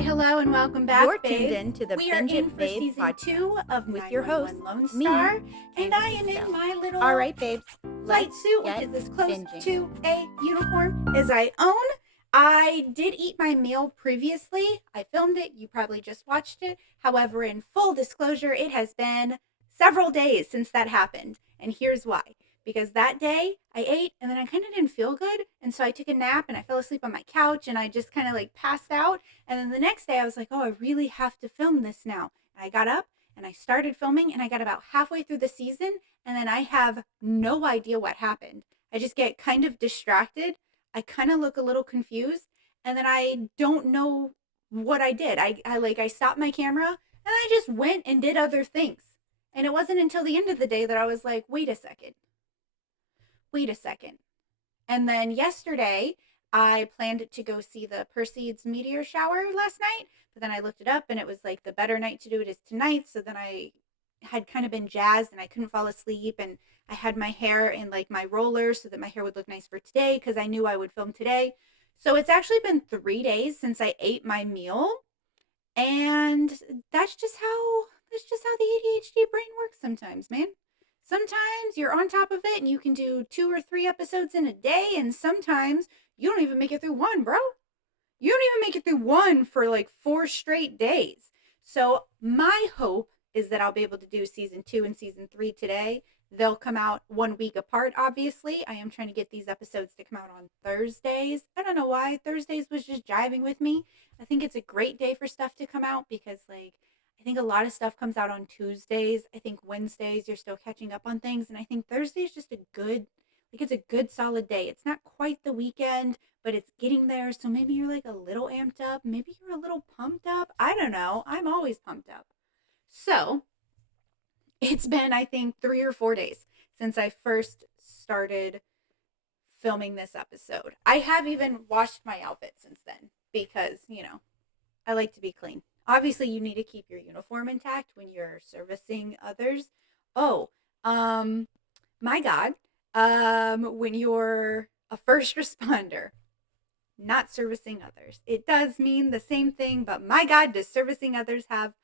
Hi, hello, and welcome back, You're babe. tuned in to the We are Binge in It for Babe season podcast 2 of with your host, 911 Lone me, Star, and Candace I am Estelle. in my little All right, babes, flight let's suit, which get is as close binging. to a uniform as I own. I did eat my meal previously. I filmed it. You probably just watched it. However, in full disclosure, it has been several days since that happened. And here's why. Because that day I ate and then I kind of didn't feel good. And so I took a nap and I fell asleep on my couch and I just kind of like passed out. And then the next day I was like, oh, I really have to film this now. And I got up and I started filming and I got about halfway through the season and then I have no idea what happened. I just get kind of distracted. I kind of look a little confused and then I don't know what I did. I stopped my camera and I just went and did other things. And it wasn't until the end of the day that I was like, wait a second. And then yesterday, I planned to go see the Perseids meteor shower last night, but then I looked it up and it was like the better night to do it is tonight. So then I had kind of been jazzed and I couldn't fall asleep. And I had my hair in like my rollers so that my hair would look nice for today because I knew I would film today. So it's actually been 3 days since I ate my meal. And that's just how the ADHD brain works sometimes, man. Sometimes you're on top of it and you can do 2 or 3 episodes in a day, and sometimes you don't even make it through one, bro. You don't even make it through one for like 4 straight days. So, my hope is that I'll be able to do season 2 and season 3 today. They'll come out 1 week apart, obviously. I am trying to get these episodes to come out on Thursdays. I don't know why. Thursdays was just jiving with me. I think it's a great day for stuff to come out because, like, I think a lot of stuff comes out on Tuesdays. I think Wednesdays you're still catching up on things. And I think Thursday is just it's a good solid day. It's not quite the weekend, but it's getting there. So maybe you're like a little amped up. Maybe you're a little pumped up. I don't know. I'm always pumped up. So it's been, I think, 3 or 4 days since I first started filming this episode. I have even washed my outfit since then because, I like to be clean. Obviously, you need to keep your uniform intact when you're servicing others. Oh, my God. When you're a first responder, not servicing others. It does mean the same thing, but my God, does servicing others have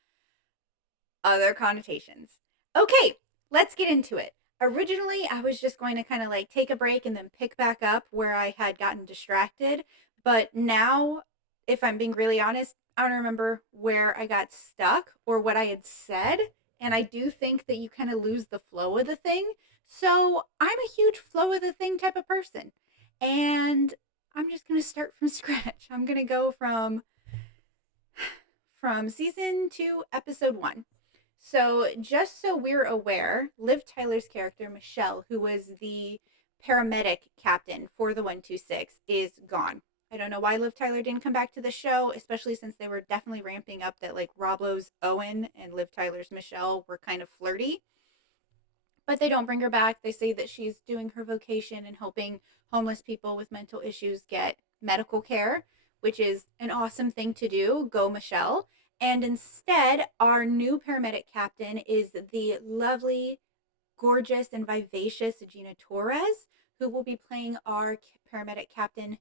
other connotations? Okay, let's get into it. Originally, I was just going to kind of like take a break and then pick back up where I had gotten distracted. But now, if I'm being really honest, I don't remember where I got stuck or what I had said. And I do think that you kind of lose the flow of the thing. So I'm a huge flow of the thing type of person. And I'm just going to start from scratch. I'm going to go from season 2, episode 1. So, just so we're aware, Liv Tyler's character, Michelle, who was the paramedic captain for the 126, is gone. I don't know why Liv Tyler didn't come back to the show, especially since they were definitely ramping up that like Rob Lowe's Owen and Liv Tyler's Michelle were kind of flirty. But they don't bring her back. They say that she's doing her vocation and helping homeless people with mental issues get medical care, which is an awesome thing to do. Go, Michelle. And instead, our new paramedic captain is the lovely, gorgeous, and vivacious Gina Torres, who will be playing our paramedic captain,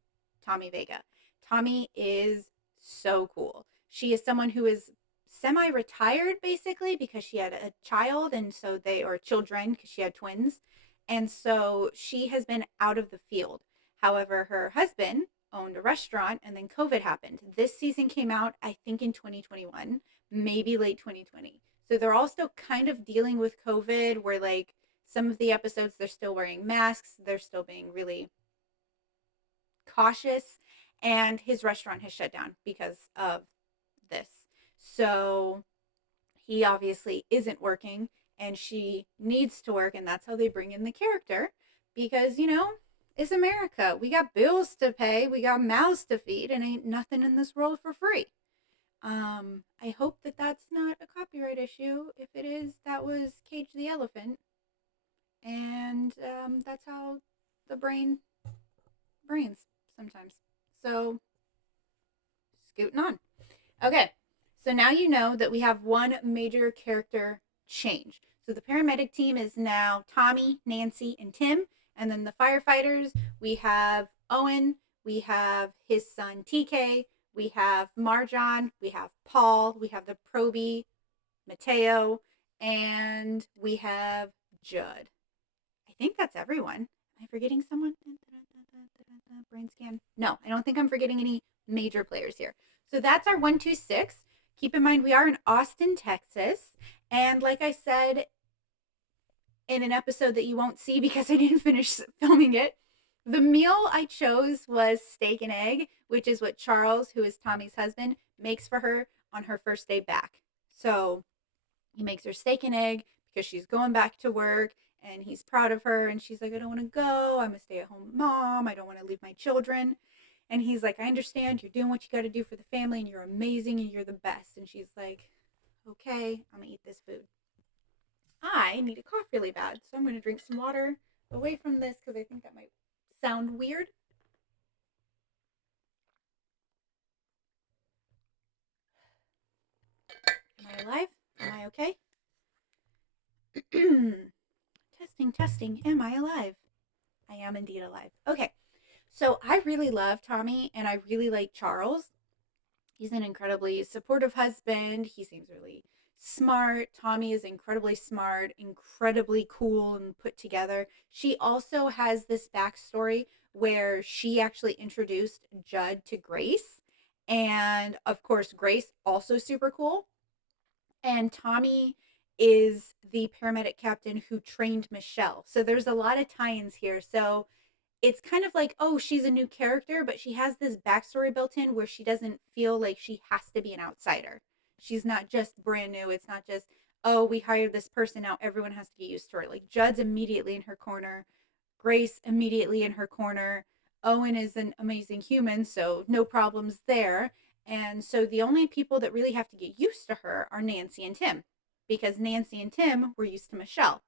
Tommy Vega. Tommy is so cool. She is someone who is semi-retired basically because she had a child and so they or children because she had twins, and so she has been out of the field. However, her husband owned a restaurant and then COVID happened. This season came out I think in 2021, maybe late 2020. So they're all still kind of dealing with COVID where like some of the episodes they're still wearing masks, they're still being really cautious, and his restaurant has shut down because of this. So he obviously isn't working and she needs to work, and that's how they bring in the character because, it's America. We got bills to pay, we got mouths to feed, and ain't nothing in this world for free. I hope that that's not a copyright issue. If it is, that was Cage the Elephant. And that's how the brains sometimes. So, scooting on. Okay, so now you know that we have one major character change. So the paramedic team is now Tommy, Nancy, and Tim. And then the firefighters, we have Owen, we have his son TK, We have Marjan, we have Paul, we have the Proby, Mateo, and we have Judd. I think that's everyone. Am I forgetting someone? Brain scan. No, I don't think I'm forgetting any major players here. So that's our 126. Keep in mind, we are in Austin, Texas. And like I said in an episode that you won't see because I didn't finish filming it, the meal I chose was steak and egg, which is what Charles, who is Tommy's husband, makes for her on her first day back. So he makes her steak and egg because she's going back to work and he's proud of her. And she's like, I don't want to go. I'm a stay at home mom. I don't want to leave my children. And he's like, I understand. You're doing what you got to do for the family and you're amazing and you're the best. And she's like, okay, I'm going to eat this food. I need a cough really bad. So I'm going to drink some water away from this because I think that might sound weird. Am I alive? Am I okay? Testing, testing. Am I alive? I am indeed alive. Okay. So I really love Tommy and I really like Charles. He's an incredibly supportive husband. He seems really smart. Tommy is incredibly smart, incredibly cool and put together. She also has this backstory where she actually introduced Judd to Grace. And of course, Grace also super cool. And Tommy is the paramedic captain who trained Michelle. So there's a lot of tie-ins here. So it's kind of like, oh, she's a new character, but she has this backstory built in where she doesn't feel like she has to be an outsider. She's not just brand new. It's not just, oh, we hired this person. Now everyone has to get used to her. Like Judd's immediately in her corner, Grace immediately in her corner. Owen is an amazing human, so no problems there. And so the only people that really have to get used to her are Nancy and Tim because Nancy and Tim were used to Michelle.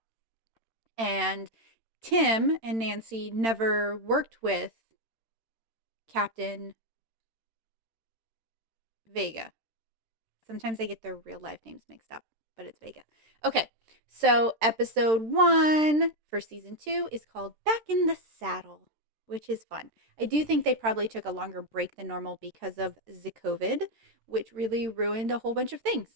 And Tim and Nancy never worked with Captain Vega. Sometimes I get their real life names mixed up, but it's Vega. Okay, so episode 1 for season 2 is called Back in the Saddle, which is fun. I do think they probably took a longer break than normal because of the COVID, which really ruined a whole bunch of things.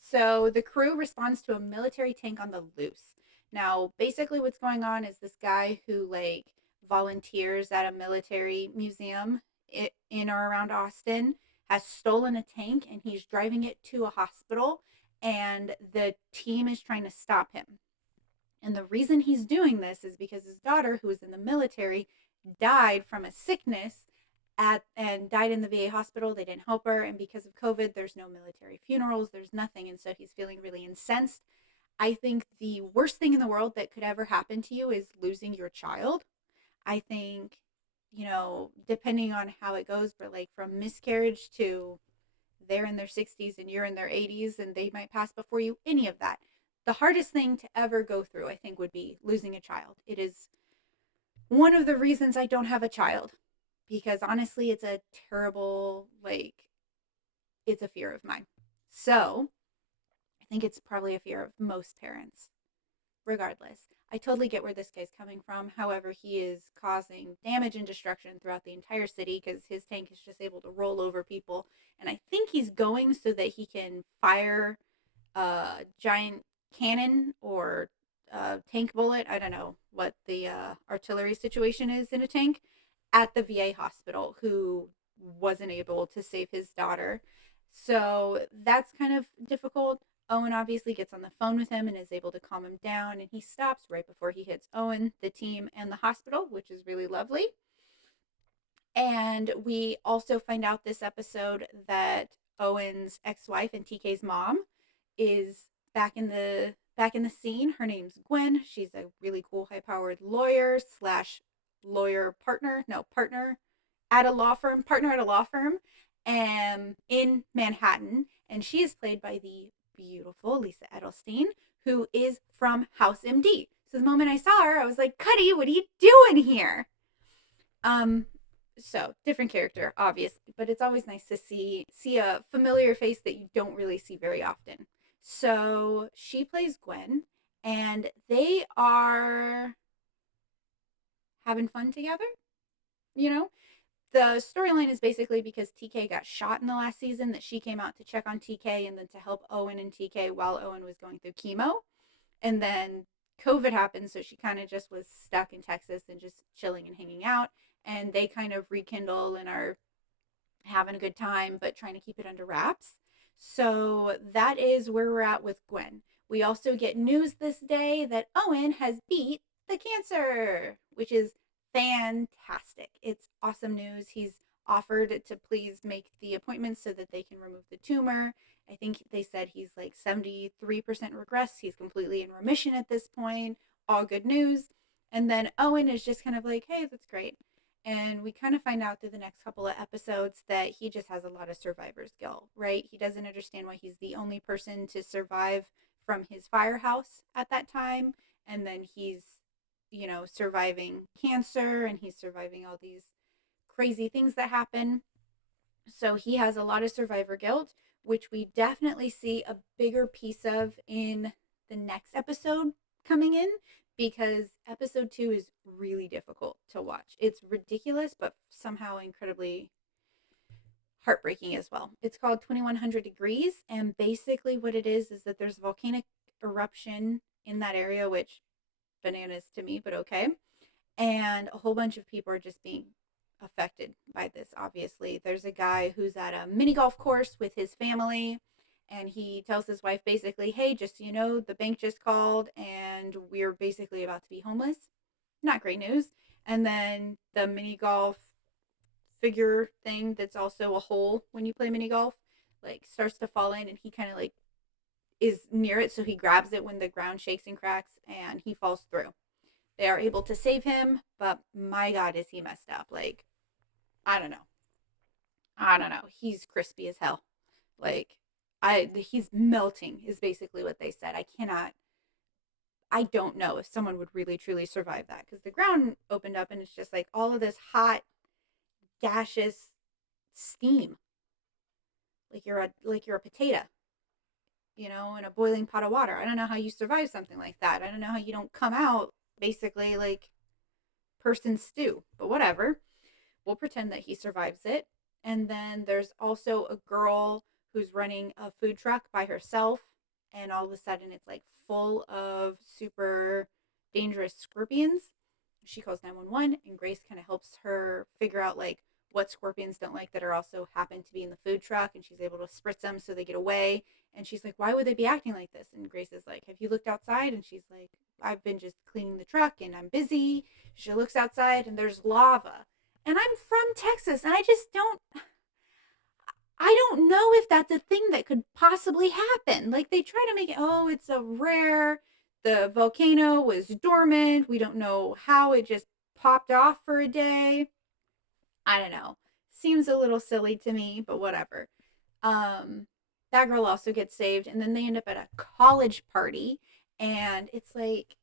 So the crew responds to a military tank on the loose. Now, basically, what's going on is this guy who like volunteers at a military museum in or around Austin has stolen a tank and he's driving it to a hospital, and the team is trying to stop him. And the reason he's doing this is because his daughter, who was in the military, died from a sickness and died in the VA hospital. They didn't help her, and because of COVID, there's no military funerals, there's nothing, and so he's feeling really incensed. I think the worst thing in the world that could ever happen to you is losing your child. I think, depending on how it goes, but like from miscarriage to they're in their 60s and you're in their 80s and they might pass before you, any of that. The hardest thing to ever go through, I think, would be losing a child. It is one of the reasons I don't have a child because honestly, it's a terrible, it's a fear of mine. So I think it's probably a fear of most parents, regardless. I totally get where this guy's coming from. However, he is causing damage and destruction throughout the entire city because his tank is just able to roll over people. And I think he's going so that he can fire a giant cannon or a tank bullet. I don't know what the artillery situation is in a tank at the VA hospital who wasn't able to save his daughter. So that's kind of difficult. Owen obviously gets on the phone with him and is able to calm him down, and he stops right before he hits Owen, the team, and the hospital, which is really lovely. And we also find out this episode that Owen's ex-wife and TK's mom is back in the scene. Her name's Gwen. She's a really cool high-powered lawyer slash lawyer partner, no, partner at a law firm, partner at a law firm in Manhattan. And she is played by the beautiful Lisa Edelstein, who is from House MD. So the moment I saw her, I was like, Cuddy, what are you doing here? So different character, obviously, but it's always nice to see a familiar face that you don't really see very often. So she plays Gwen, and they are having fun together. You know, The storyline is basically because TK got shot in the last season that she came out to check on TK and then to help Owen and TK while Owen was going through chemo. And then COVID happened, so she kind of just was stuck in Texas and just chilling and hanging out. And they kind of rekindle and are having a good time, but trying to keep it under wraps. So that is where we're at with Gwen. We also get news this day that Owen has beat the cancer, which is fantastic. It's awesome news. He's offered to please make the appointment so that they can remove the tumor. I think they said he's like 73% regress. He's completely in remission at this point. All good news. And then Owen is just kind of like, hey, that's great. And we kind of find out through the next couple of episodes that he just has a lot of survivor's guilt, right? He doesn't understand why he's the only person to survive from his firehouse at that time. And then he's, surviving cancer and he's surviving all these crazy things that happen. So he has a lot of survivor guilt, which we definitely see a bigger piece of in the next episode coming in, because episode 2 is really difficult to watch. It's ridiculous, but somehow incredibly heartbreaking as well. It's called 2100 Degrees, and basically what it is that there's a volcanic eruption in that area, which bananas to me, but okay. And a whole bunch of people are just being affected by this. Obviously, there's a guy who's at a mini golf course with his family, and he tells his wife basically, hey, just so you know, the bank just called and we're basically about to be homeless. Not great news. And then the mini golf figure thing that's also a hole when you play mini golf like starts to fall in, and he kind of like is near it, so he grabs it when the ground shakes and cracks and he falls through. They are able to save him, but my God, is he messed up. Like, I don't know. I don't know. He's crispy as hell. Like, he's melting is basically what they said. I don't know if someone would really truly survive that, because the ground opened up and it's just like all of this hot, gaseous steam. Like you're a potato, in a boiling pot of water. I don't know how you survive something like that. I don't know how you don't come out basically like person stew, but whatever. We'll pretend that he survives it. And then there's also a girl who's running a food truck by herself, and all of a sudden it's like full of super dangerous scorpions. She calls 911, and Grace kind of helps her figure out like what scorpions don't like that are also happen to be in the food truck, and she's able to spritz them so they get away. And she's like, why would they be acting like this? And Grace is like, have you looked outside? And she's like, I've been just cleaning the truck and I'm busy. She looks outside and there's lava. And I'm from Texas, and I don't know if that's a thing that could possibly happen. Like, they try to make it, oh, it's a rare, the volcano was dormant. We don't know how it just popped off for a day. I don't know. Seems a little silly to me, but whatever. Um, that girl also gets saved, and then they end up at a college party, and it's like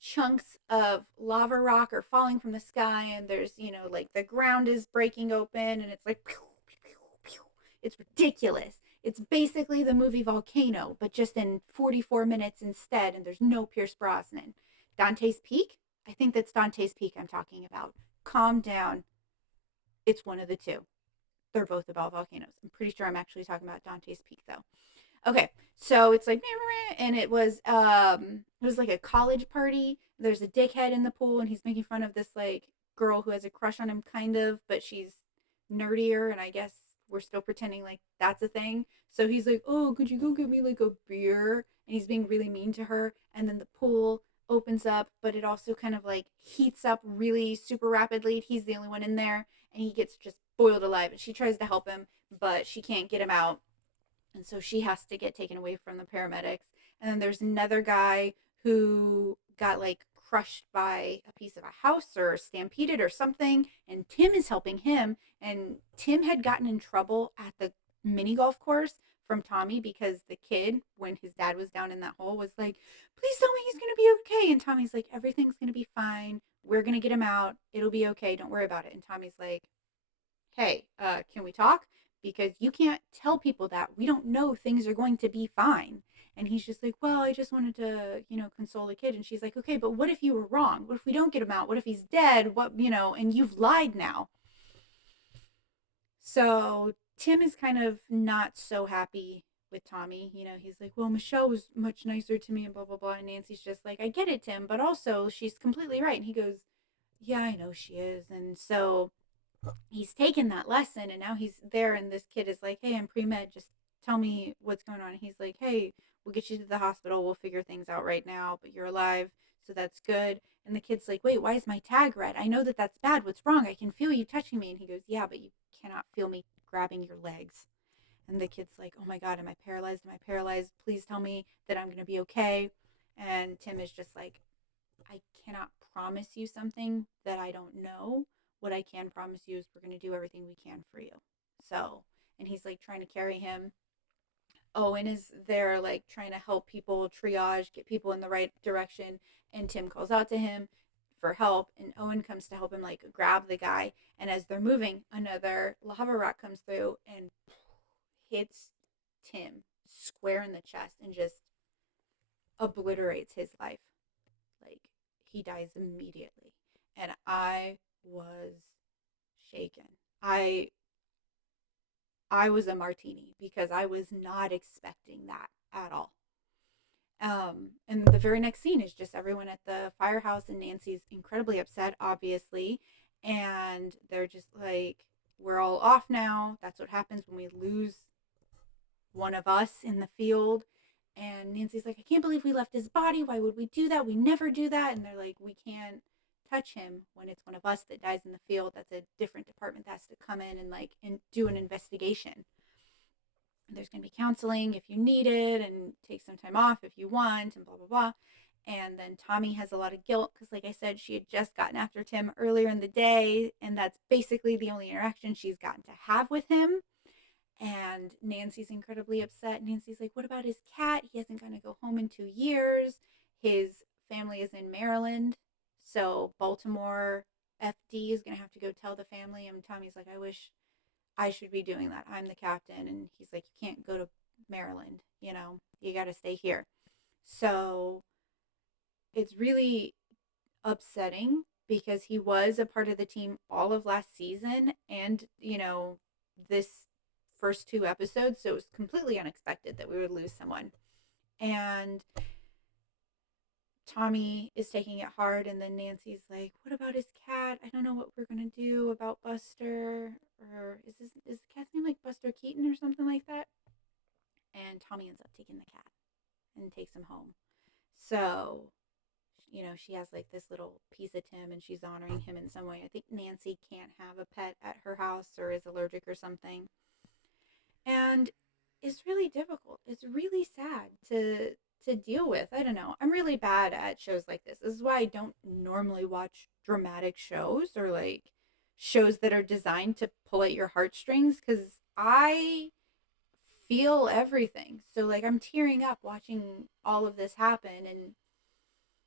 chunks of lava rock are falling from the sky, and there's, like the ground is breaking open, and it's like pew, pew, pew. It's ridiculous. It's basically the movie Volcano, but just in 44 minutes instead, and there's no Pierce Brosnan. Dante's Peak? I think that's Dante's Peak I'm talking about. Calm down. It's one of the two. They're both about volcanoes. I'm pretty sure I'm actually talking about Dante's Peak though. Okay, so it's like, and it was like a college party. There's a dickhead in the pool, and he's making fun of this like girl who has a crush on him, kind of, but she's nerdier, and I guess we're still pretending like that's a thing. So he's like, oh, could you go get me like a beer? And he's being really mean to her, and then the pool opens up, but it also kind of like heats up really super rapidly. He's the only one in there, and he gets just boiled alive. And she tries to help him, but she can't get him out, and so she has to get taken away from the paramedics. And then there's another guy who got like crushed by a piece of a house or stampeded or something, and Tim is helping him. And Tim had gotten in trouble at the mini golf course from Tommy, because the kid, when his dad was down in that hole, was like, please tell me he's going to be okay. And Tommy's like, everything's going to be fine, we're going to get him out, it'll be okay, don't worry about it. And Tommy's like, hey, can we talk? Because you can't tell people that. We don't know things are going to be fine. And he's just like, well, I just wanted to, console the kid. And she's like, okay, but what if you were wrong? What if we don't get him out? What if he's dead? What, and you've lied now. So Tim is kind of not so happy with Tommy. You know, he's like, well, Michelle was much nicer to me and blah, blah, blah. And Nancy's just like, I get it, Tim, but also she's completely right. And he goes, yeah, I know she is. And so he's taken that lesson and now he's there. And this kid is like, hey, I'm pre med. Just tell me what's going on. And he's like, hey, we'll get you to the hospital. We'll figure things out right now, but you're alive. So that's good. And the kid's like, wait, why is my tag red? I know that that's bad. What's wrong? I can feel you touching me. And he goes, yeah, but you cannot feel me grabbing your legs. And the kid's like, oh my God, am I paralyzed? Am I paralyzed? Please tell me that I'm going to be okay. And Tim is just like, I cannot promise you something that I don't know. What I can promise you is we're going to do everything we can for you. So, and he's like trying to carry him. Owen is there, like trying to help people triage, get people in the right direction. And Tim calls out to him for help. And Owen comes to help him, like grab the guy. And as they're moving, another lava rock comes through and hits Tim square in the chest and just obliterates his life. Like he dies immediately. And I was shaken. I I was a martini because I was not expecting that at all. And the very next scene is just everyone at the firehouse, and Nancy's incredibly upset, obviously. And they're just like, we're all off now. That's what happens when we lose one of us in the field. And Nancy's like, I can't believe we left his body. Why would we do that? We never do that. And they're like, we can't touch him when it's one of us that dies in the field. That's a different department that has to come in and like and do an investigation. There's going to be counseling if you need it, and take some time off if you want, and blah blah blah. And then Tommy has a lot of guilt because, like I said, she had just gotten after Tim earlier in the day, and that's basically the only interaction she's gotten to have with him. And Nancy's incredibly upset. Nancy's like, what about his cat? He hasn't going to go home in 2 years. His family is in Maryland. So Baltimore FD is going to have to go tell the family. And Tommy's like, I wish I should be doing that. I'm the captain. And he's like, you can't go to Maryland. You know, you got to stay here. So it's really upsetting because he was a part of the team all of last season and, you know, this first 2 episodes. So it was completely unexpected that we would lose someone. And Tommy is taking it hard. And then Nancy's like, what about his cat? I don't know what we're going to do about Buster. Or is the cat's name like Buster Keaton or something like that? And Tommy ends up taking the cat and takes him home. So, you know, she has like this little piece of Tim and she's honoring him in some way. I think Nancy can't have a pet at her house or is allergic or something. And it's really difficult. It's really sad to deal with. I don't know. I'm really bad at shows like this. This is why I don't normally watch dramatic shows or like shows that are designed to pull at your heartstrings cuz I feel everything. So like I'm tearing up watching all of this happen, and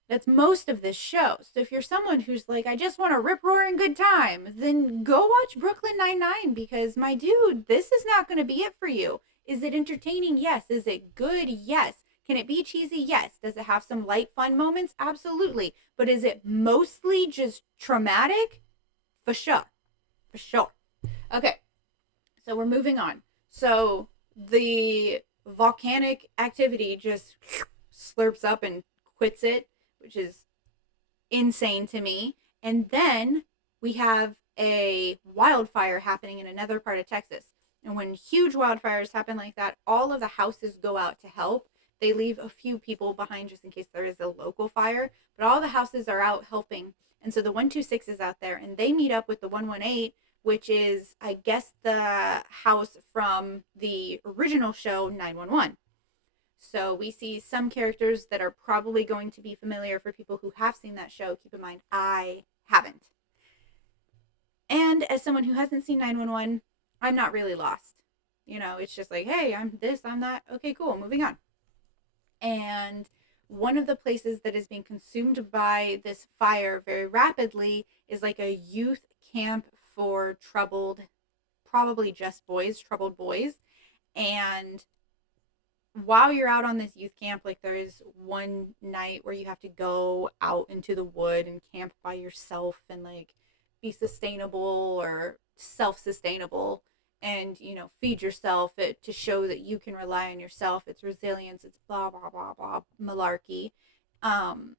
that's most of this show. So if you're someone who's like, I just want a rip roaring good time, then go watch Brooklyn Nine-Nine because, my dude, this is not going to be it for you. Is it entertaining? Yes. Is it good? Yes. Can it be cheesy? Yes. Does it have some light, fun moments? Absolutely. But is it mostly just traumatic? For sure. For sure. Okay. So we're moving on. So the volcanic activity just slurps up and quits it, which is insane to me. And then we have a wildfire happening in another part of Texas. And when huge wildfires happen like that, all of the houses go out to help. They leave a few people behind just in case there is a local fire, but all the houses are out helping. And so the 126 is out there and they meet up with the 118, which is, I guess, the house from the original show 911. So we see some characters that are probably going to be familiar for people who have seen that show. Keep in mind, I haven't. And as someone who hasn't seen 911, I'm not really lost. You know, it's just like, hey, I'm this, I'm that. Okay, cool, moving on. And one of the places that is being consumed by this fire very rapidly is like a youth camp for troubled, probably just boys, troubled boys. And while you're out on this youth camp, like there is one night where you have to go out into the wood and camp by yourself and like be sustainable or self-sustainable. and, feed yourself to show that you can rely on yourself. It's resilience. It's blah, blah, blah, blah, malarkey. Um,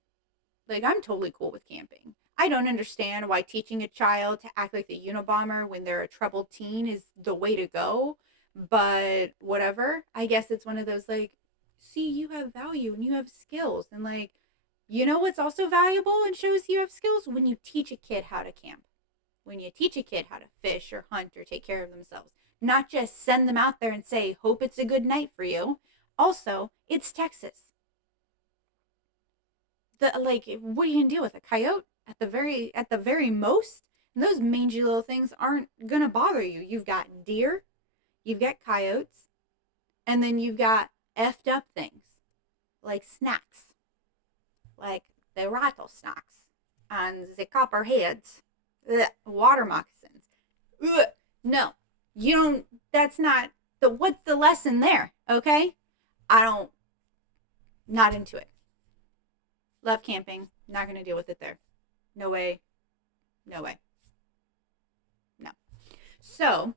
like, I'm totally cool with camping. I don't understand why teaching a child to act like the Unabomber when they're a troubled teen is the way to go, but whatever. I guess it's one of those, like, see, you have value and you have skills. And, like, what's also valuable and shows you have skills? When you teach a kid how to camp, when you teach a kid how to fish or hunt or take care of themselves, not just send them out there and say, hope it's a good night for you. Also, it's Texas. What are you gonna deal with? A coyote at the very most? And those mangy little things aren't gonna bother you. You've got deer, you've got coyotes, and then you've got effed up things like snacks, like the rattlesnacks and the copperheads, water moccasins. Ugh. No, you don't. That's not the. What's the lesson there? Okay, I don't. Not into it. Love camping. Not gonna deal with it there. No way. No way. No. So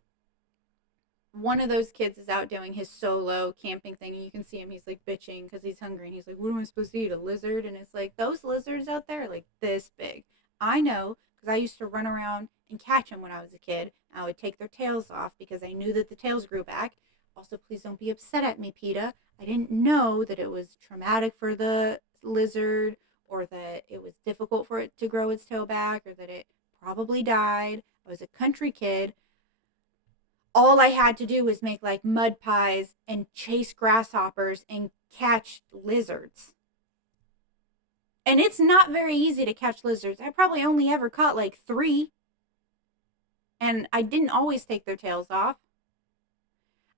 one of those kids is out doing his solo camping thing, and you can see him. He's like bitching because he's hungry, and he's like, "What am I supposed to eat? A lizard?" And it's like those lizards out there are like this big. I know because I used to run around and catch them when I was a kid. I would take their tails off because I knew that the tails grew back. Also, please don't be upset at me, PETA. I didn't know that it was traumatic for the lizard, or that it was difficult for it to grow its tail back, or that it probably died. I was a country kid. All I had to do was make like mud pies and chase grasshoppers and catch lizards. And it's not very easy to catch lizards. I probably only ever caught like 3. And I didn't always take their tails off.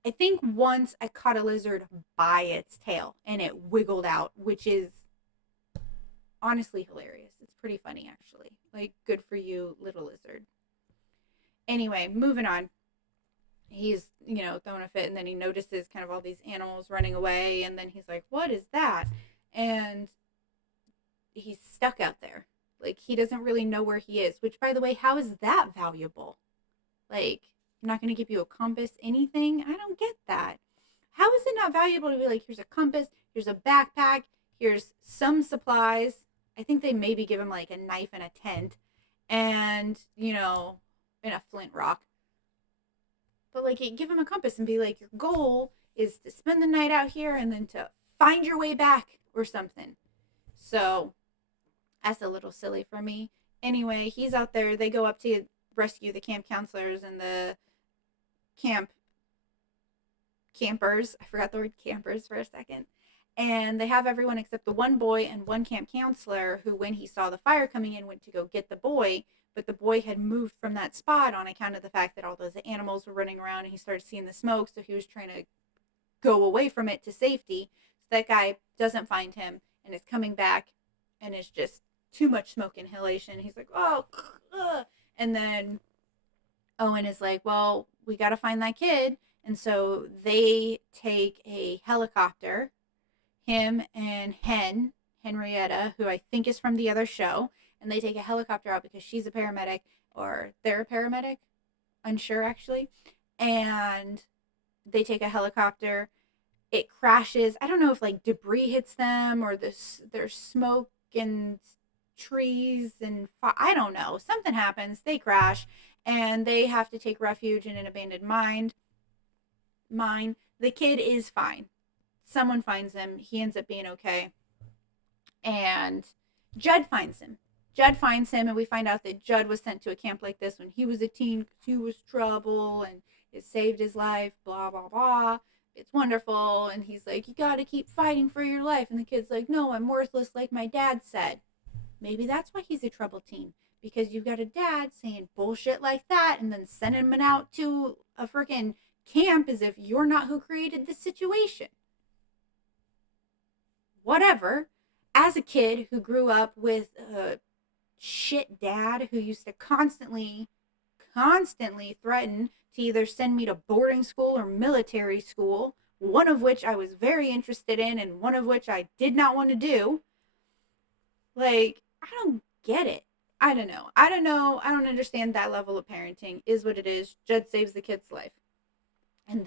I think once I caught a lizard by its tail and it wiggled out, which is honestly hilarious. It's pretty funny, actually. Like, good for you, little lizard. Anyway, moving on. He's, throwing a fit, and then he notices kind of all these animals running away, and then he's like, what is that? And he's stuck out there. Like, he doesn't really know where he is, which, by the way, how is that valuable? Like, I'm not going to give you a compass, anything? I don't get that. How is it not valuable to be like, here's a compass, here's a backpack, here's some supplies. I think they maybe give him like a knife and a tent and, and a flint rock. But like, give him a compass and be like, your goal is to spend the night out here and then to find your way back or something. So that's a little silly for me. Anyway, he's out there. They go up to rescue the camp counselors and the campers. I forgot the word campers for a second. And they have everyone except the one boy and one camp counselor who, when he saw the fire coming in, went to go get the boy. But the boy had moved from that spot on account of the fact that all those animals were running around, and he started seeing the smoke. So he was trying to go away from it to safety. So that guy doesn't find him and is coming back, and it's just too much smoke inhalation. He's like, oh, ugh. And then Owen is like, well, we got to find that kid. And so they take a helicopter, him and Henrietta, who I think is from the other show, and they take a helicopter out because she's a paramedic, or they're a paramedic, unsure actually. And they take a helicopter. It crashes. I don't know if like debris hits them or there's smoke and trees and I don't know. Something happens. They crash and they have to take refuge in an abandoned mine. The kid is fine. Someone finds him. He ends up being okay. And Judd finds him. And we find out that Judd was sent to a camp like this when he was a teen because he was trouble, and it saved his life, blah, blah, blah. It's wonderful. And he's like, you got to keep fighting for your life. And the kid's like, no, I'm worthless like my dad said. Maybe that's why he's a troubled teen, because you've got a dad saying bullshit like that and then sending him out to a freaking camp as if you're not who created this situation. Whatever. As a kid who grew up with a shit dad who used to constantly threaten to either send me to boarding school or military school, one of which I was very interested in and one of which I did not want to do. Like, I don't get it. I don't know. I don't understand that level of parenting. Is what it is. Judd saves the kid's life.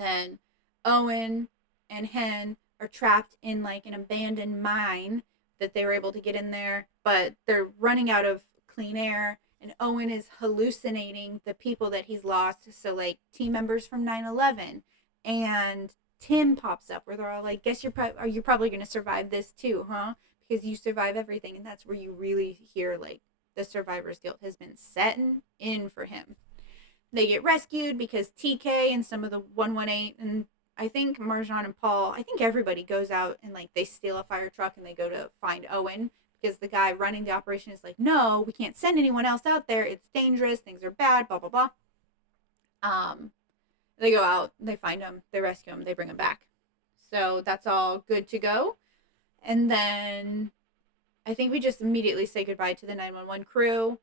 then Owen and Hen are trapped in like an abandoned mine that they were able to get in there, but they're running out of clean air. And Owen is hallucinating the people that he's lost. So, like, team members from 9/11. And Tim pops up where they're all like, guess are you probably going to survive this too, huh? Because you survive everything. And that's where you really hear, like, the survivor's guilt has been setting in for him. They get rescued because TK and some of the 118 and I think Marjan and Paul, I think everybody goes out and like they steal a fire truck and they go to find Owen because the guy running the operation is like, no, we can't send anyone else out there. It's dangerous. Things are bad. Blah blah blah. Um, they go out, they find him, they rescue him, they bring him back. So that's all good to go. And then I think we just immediately say goodbye to the 911 crew.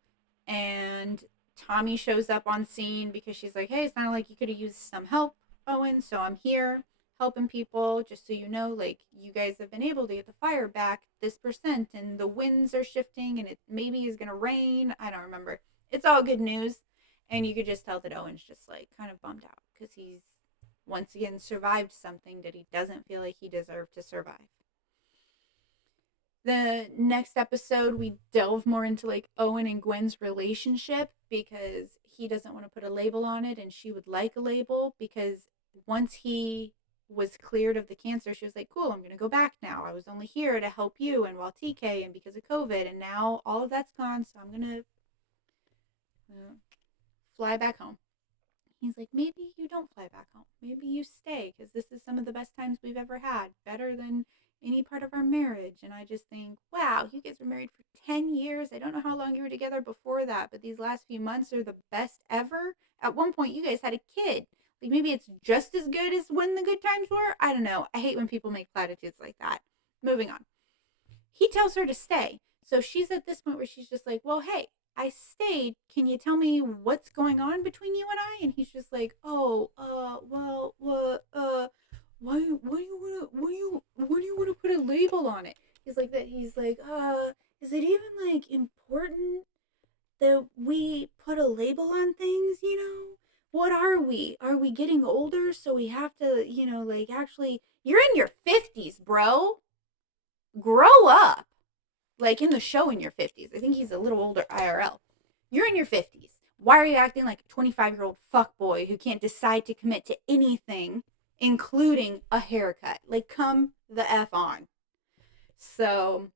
And Tommy shows up on scene because she's like, hey, it sounded like you could have used some help, Owen. So I'm here helping people. Just so you know, like, you guys have been able to get the fire back this percent. And the winds are shifting and it maybe is going to rain. I don't remember. It's all good news. And you could just tell that Owen's just like kind of bummed out because he's once again survived something that he doesn't feel like he deserved to survive. The next episode, we delve more into like Owen and Gwen's relationship because he doesn't want to put a label on it and she would like a label because once he was cleared of the cancer, she was like, cool, I'm going to go back now. I was only here to help you and while TK and because of COVID. And now all of that's gone. So I'm going to fly back home. He's like, maybe you don't fly back home. Maybe you stay because this is some of the best times we've ever had. Better than any part of our marriage. And I just think, wow, you guys were married for 10 years. I don't know how long you were together before that, but these last few months are the best ever. At one point, you guys had a kid. Like maybe it's just as good as when the good times were. I don't know. I hate when people make platitudes like that. Moving on. He tells her to stay. So she's at this point where she's just like, well, hey, I stayed. Can you tell me what's going on between you and I? And he's just like, oh, well, what, what do you want to put a label on it? He's like that. He's like, is it even like important that we put a label on things? You know, what are we? Are we getting older? So we have to, like actually, you're in your 50s, bro. Grow up. Like in the show in your 50s. I think he's a little older IRL. You're in your 50s. Why are you acting like a 25-year-old fuckboy who can't decide to commit to anything, including a haircut? Like, come the F on. So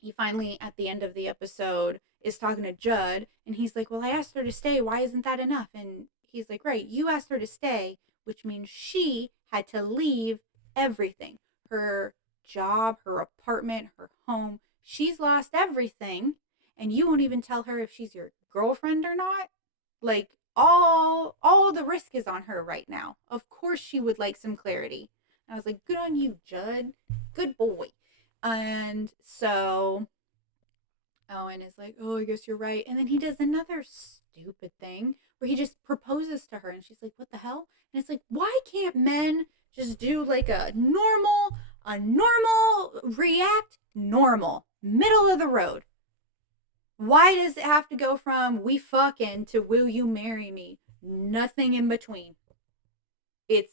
he finally, at the end of the episode, is talking to Judd, and he's like, well, I asked her to stay. Why isn't that enough? And he's like, right, you asked her to stay, which means she had to leave everything. Her job, her apartment, her home. She's lost everything, and you won't even tell her if she's your girlfriend or not. Like, all the risk is on her right now. Of course she would like some clarity. And I was like, good on you, Judd. Good boy. And so Owen is like, oh, I guess you're right. And then he does another stupid thing where he just proposes to her and she's like, what the hell? And it's like, why can't men just do like a normal react normal, middle of the road? Why does it have to go from we fucking to will you marry me? Nothing in between. It's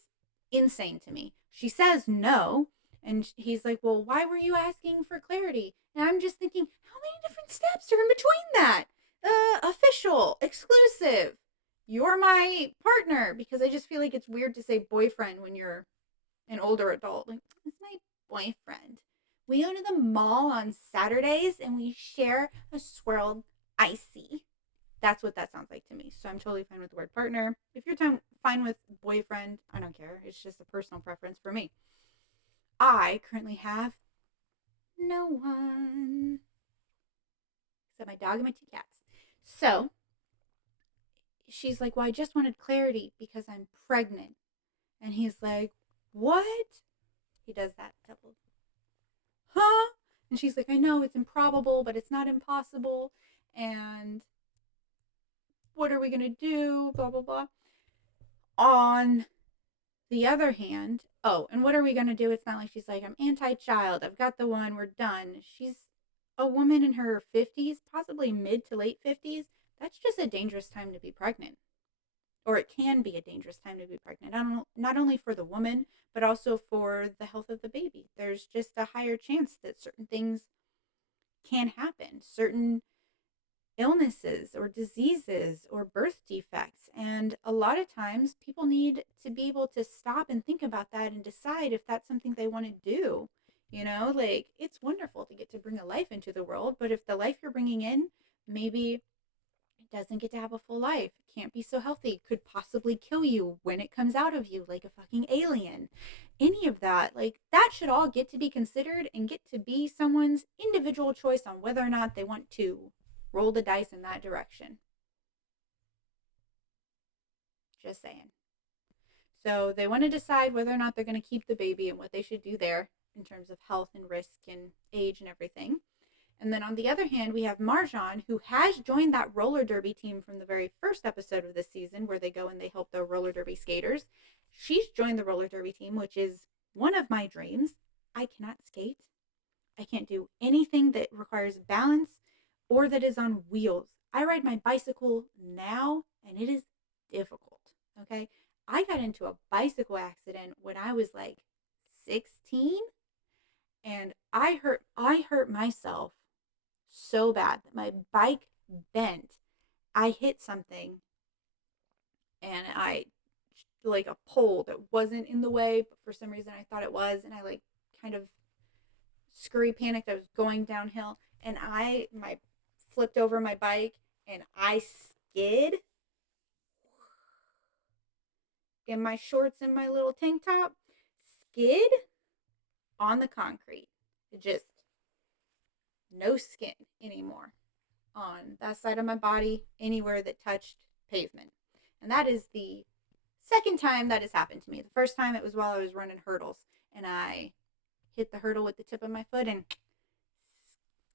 insane to me. She says no. And he's like, well, why were you asking for clarity? And I'm just thinking, how many different steps are in between that? Official, exclusive, you're my partner. Because I just feel like it's weird to say boyfriend when you're an older adult. Like, it's my boyfriend. We go to the mall on Saturdays and we share a swirled icy. That's what that sounds like to me. So I'm totally fine with the word partner. If you're fine with boyfriend, I don't care. It's just a personal preference for me. I currently have no one except my dog and my two cats. So she's like, well, I just wanted clarity because I'm pregnant. And he's like, what? He does that double. Huh? And she's like, I know it's improbable, but it's not impossible. And what are we going to do? Blah, blah, blah. On the other hand, oh, and what are we going to do? It's not like she's like, I'm anti-child. I've got the one. We're done. She's a woman in her 50s, possibly mid to late 50s. That's just a dangerous time to be pregnant. or it can be a dangerous time to be pregnant. Not only for the woman, but also for the health of the baby. There's just a higher chance that certain things can happen, certain illnesses or diseases or birth defects. And a lot of times people need to be able to stop and think about that and decide if that's something they want to do. Like it's wonderful to get to bring a life into the world, but if the life you're bringing in maybe doesn't get to have a full life, can't be so healthy, could possibly kill you when it comes out of you like a fucking alien. Any of that, like that should all get to be considered and get to be someone's individual choice on whether or not they want to roll the dice in that direction. Just saying. So they want to decide whether or not they're going to keep the baby and what they should do there in terms of health and risk and age and everything. And then on the other hand, we have Marjan, who has joined that roller derby team from the very first episode of this season, where they go and they help the roller derby skaters. She's joined the roller derby team, which is one of my dreams. I cannot skate. I can't do anything that requires balance or that is on wheels. I ride my bicycle now, and it is difficult. Okay. I got into a bicycle accident when I was like 16, and I hurt myself so bad that my bike bent. I hit something, and I like a pole that wasn't in the way, but for some reason I thought it was, and I like kind of scurry panicked. I was going downhill, and I flipped over my bike, and I skid in my shorts and my little tank top, skid on the concrete. It just no skin anymore on that side of my body, anywhere that touched pavement. And that is the second time that has happened to me. The first time it was while I was running hurdles, and I hit the hurdle with the tip of my foot and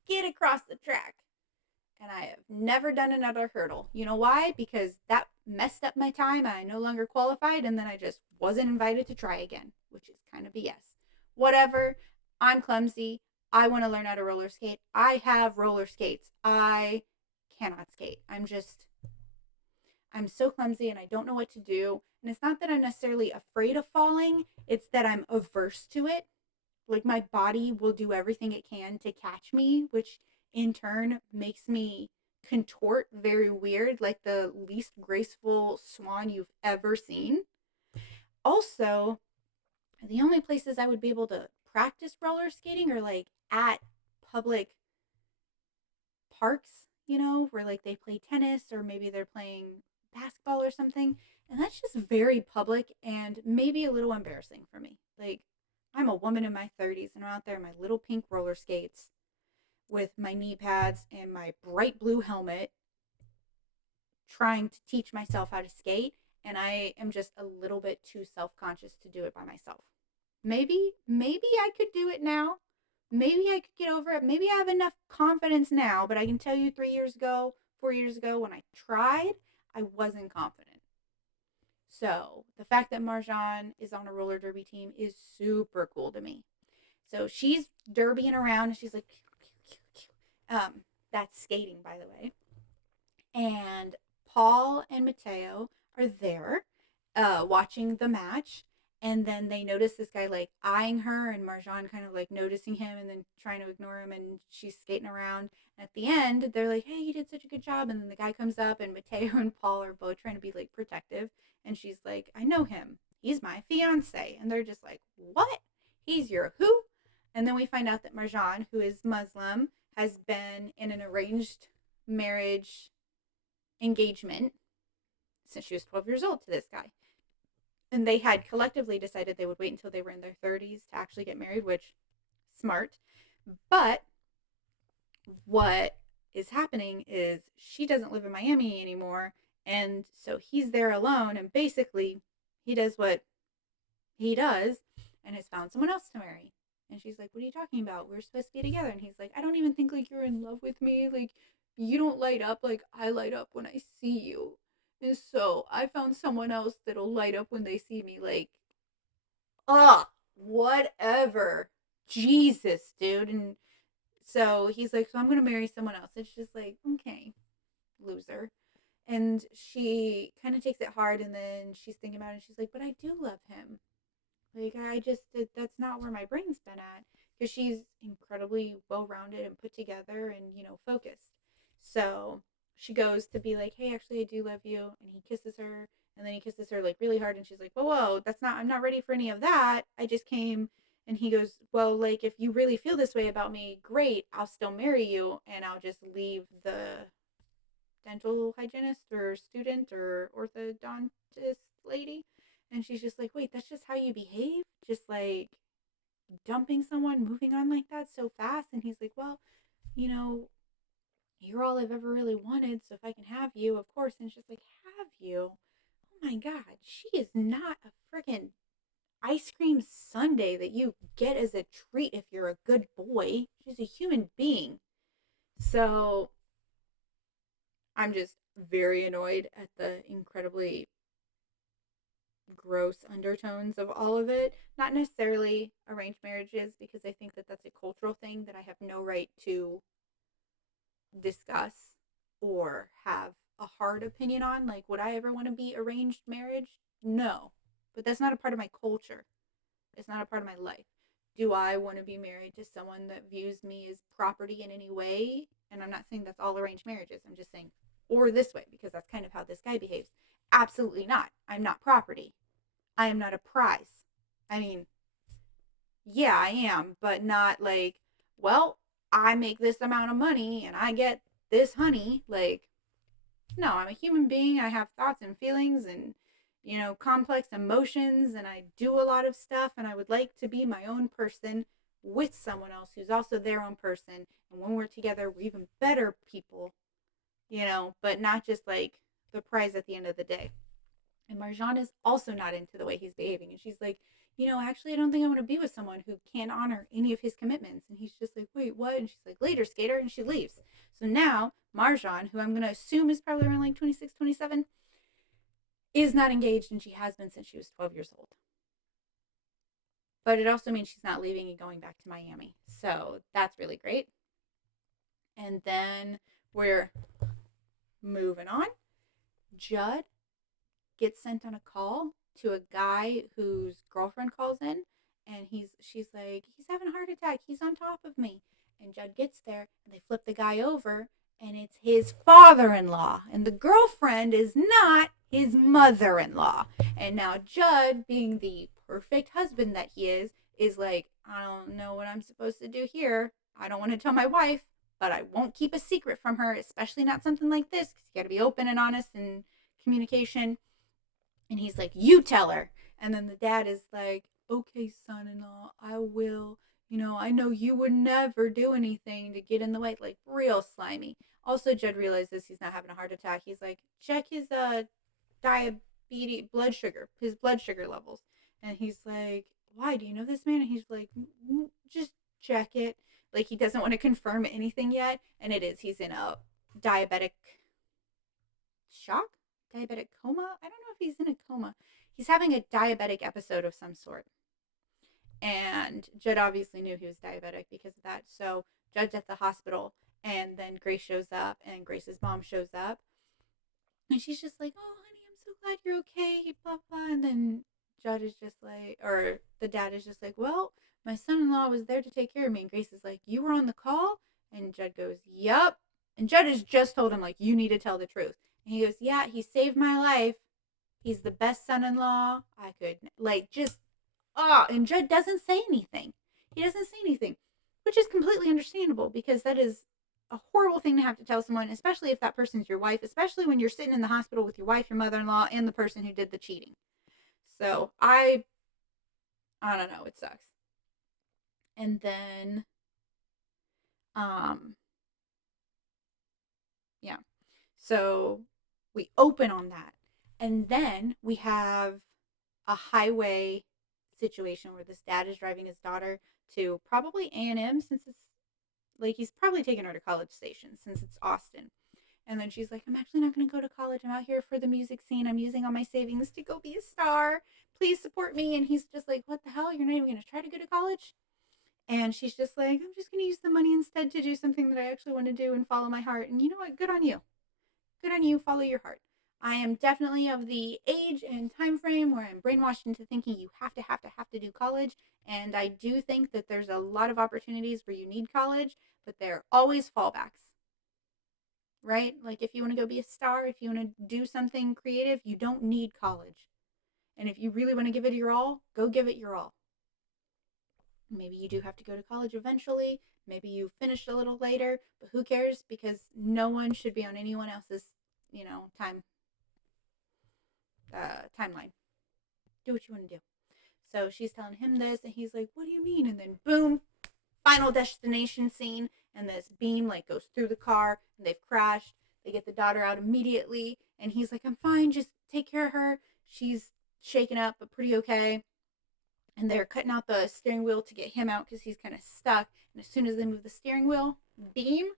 skid across the track. And I have never done another hurdle. You know why? Because that messed up my time. I no longer qualified, and then I just wasn't invited to try again, which is kind of BS. Whatever. I'm clumsy. I want to learn how to roller skate. I have roller skates. I cannot skate. I'm so clumsy and I don't know what to do. And it's not that I'm necessarily afraid of falling, it's that I'm averse to it. Like my body will do everything it can to catch me, which in turn makes me contort very weird, like the least graceful swan you've ever seen. Also, the only places I would be able to practice roller skating are like at public parks, where like they play tennis or maybe they're playing basketball or something. And that's just very public and maybe a little embarrassing for me. Like, I'm a woman in my 30s and I'm out there in my little pink roller skates with my knee pads and my bright blue helmet trying to teach myself how to skate. And I am just a little bit too self conscious to do it by myself. Maybe I could do it now. Maybe I could get over it. Maybe I have enough confidence now, but I can tell you 3 years ago, 4 years ago, when I tried, I wasn't confident. So the fact that Marjan is on a roller derby team is super cool to me. So she's derbying around and she's like, that's skating, by the way. And Paul and Mateo are there watching the match. And then they notice this guy like eyeing her, and Marjan kind of like noticing him and then trying to ignore him, and she's skating around. And at the end, they're like, hey, you did such a good job. And then the guy comes up, and Mateo and Paul are both trying to be like protective. And she's like, I know him. He's my fiance. And they're just like, what? He's your who? And then we find out that Marjan, who is Muslim, has been in an arranged marriage engagement since she was 12 years old to this guy. And they had collectively decided they would wait until they were in their 30s to actually get married, which, smart. But what is happening is she doesn't live in Miami anymore. And so he's there alone. And basically, he does what he does and has found someone else to marry. And she's like, what are you talking about? We're supposed to be together. And he's like, I don't even think like you're in love with me. Like, you don't light up like I light up when I see you. And so I found someone else that'll light up when they see me. Like, whatever. Jesus, dude. And so he's like, so I'm going to marry someone else. It's just like, okay, loser. And she kind of takes it hard, and then she's thinking about it, and she's like, but I do love him. Like, I just, that's not where my brain's been at. Because she's incredibly well rounded and put together and, focused. So she goes to be like, hey, actually, I do love you. And he kisses her. And then he kisses her like really hard. And she's like, whoa, I'm not ready for any of that. I just came. And he goes, well, like, if you really feel this way about me, great. I'll still marry you. And I'll just leave the dental hygienist or student or orthodontist lady. And she's just like, wait, that's just how you behave? Just like dumping someone, moving on like that so fast? And he's like, well, you know, you're all I've ever really wanted. So if I can have you, of course. And she's like, have you? Oh my God, she is not a freaking ice cream sundae that you get as a treat if you're a good boy. She's a human being. So I'm just very annoyed at the incredibly gross undertones of all of it. Not necessarily arranged marriages, because I think that that's a cultural thing that I have no right to discuss or have a hard opinion on. Like, would I ever want to be arranged marriage? No. But that's not a part of my culture. It's not a part of my life. Do I want to be married to someone that views me as property in any way? And I'm not saying that's all arranged marriages. I'm just saying, or this way, because that's kind of how this guy behaves. Absolutely not. I'm not property. I am not a prize. I mean, yeah, I am, but not like, well, I make this amount of money and I get this honey. Like, no, I'm a human being. I have thoughts and feelings and, complex emotions, and I do a lot of stuff, and I would like to be my own person with someone else who's also their own person. And when we're together, we're even better people, but not just like the prize at the end of the day. And Marjan is also not into the way he's behaving. And she's like, actually, I don't think I want to be with someone who can't honor any of his commitments. And he's just like, wait, what? And she's like, later, skater. And she leaves. So now Marjan, who I'm going to assume is probably around like 26, 27, is not engaged. And she has been since she was 12 years old. But it also means she's not leaving and going back to Miami. So that's really great. And then we're moving on. Judd gets sent on a call to a guy whose girlfriend calls in, and she's like, he's having a heart attack, he's on top of me. And Judd gets there and they flip the guy over, and it's his father-in-law, and the girlfriend is not his mother-in-law. And now Judd, being the perfect husband that he is like, I don't know what I'm supposed to do here. I don't want to tell my wife, but I won't keep a secret from her, especially not something like this, because you got to be open and honest in communication. And he's like, you tell her. And then the dad is like, okay, son in law, I will. I know you would never do anything to get in the way. Like, real slimy. Also, Judd realizes he's not having a heart attack. He's like, check his diabetes, his blood sugar levels. And he's like, why? Do you know this man? And he's like, just check it. Like, he doesn't want to confirm anything yet. And it is. He's in a diabetic shock, diabetic coma. I don't know if he's in a coma. He's having a diabetic episode of some sort. And Judd obviously knew he was diabetic because of that. So Judd's at the hospital, and then Grace shows up, and Grace's mom shows up. And she's just like, oh, honey, I'm so glad you're okay, blah, blah. And then Judd is just like, or the dad is just like, well, my son-in-law was there to take care of me. And Grace is like, you were on the call? And Judd goes, yup. And Judd has just told him, like, you need to tell the truth. And he goes, yeah, he saved my life. He's the best son-in-law I could, like, just, and Judd doesn't say anything. He doesn't say anything, which is completely understandable, because that is a horrible thing to have to tell someone, especially if that person's your wife, especially when you're sitting in the hospital with your wife, your mother-in-law, and the person who did the cheating. So I don't know, it sucks. And then, yeah. So we open on that. And then we have a highway situation where this dad is driving his daughter to probably A&M, since it's like he's probably taking her to College Station since it's Austin. And then she's like, I'm actually not going to go to college. I'm out here for the music scene. I'm using all my savings to go be a star. Please support me. And he's just like, what the hell? You're not even going to try to go to college? And she's just like, I'm just going to use the money instead to do something that I actually want to do and follow my heart. And you know what? Good on you. Good on you. Follow your heart. I am definitely of the age and time frame where I'm brainwashed into thinking you have to do college. And I do think that there's a lot of opportunities where you need college, but there are always fallbacks, right? Like if you want to go be a star, if you want to do something creative, you don't need college. And if you really want to give it your all, go give it your all. Maybe you do have to go to college eventually. Maybe you finished a little later, but who cares? Because no one should be on anyone else's, timeline. Do what you want to do. So she's telling him this, and he's like, "What do you mean?" And then boom, final destination scene, and this beam like goes through the car, and they've crashed. They get the daughter out immediately, and he's like, "I'm fine. Just take care of her. She's shaken up, but pretty okay." And they're cutting out the steering wheel to get him out because he's kind of stuck. And as soon as they move the steering wheel, beam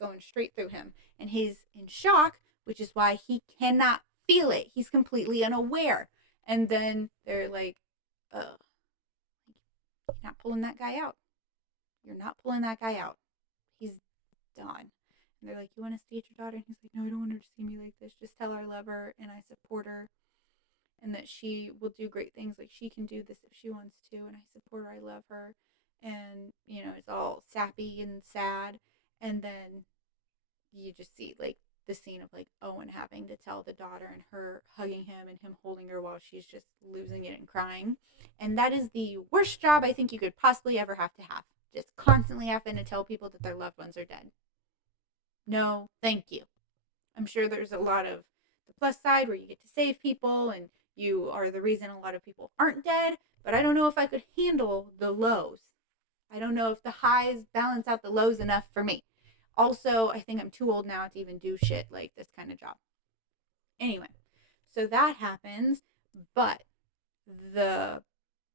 going straight through him. And he's in shock, which is why he cannot feel it. He's completely unaware. And then they're like, you're not pulling that guy out. You're not pulling that guy out. He's done. And they're like, you want to stay at your daughter? And he's like, no, I don't want her to see me like this. Just tell her I love her and I support her and that she will do great things. Like she can do this if she wants to, and I support her, I love her. And it's all sappy and sad. And then you just see like the scene of like Owen having to tell the daughter and her hugging him and him holding her while she's just losing it and crying. And that is the worst job I think you could possibly ever have to have, just constantly having to tell people that their loved ones are dead. No thank you. I'm sure there's a lot of the plus side where you get to save people and you are the reason a lot of people aren't dead, but I don't know if I could handle the lows. I don't know if the highs balance out the lows enough for me. Also, I think I'm too old now to even do shit like this kind of job. Anyway, so that happens, but the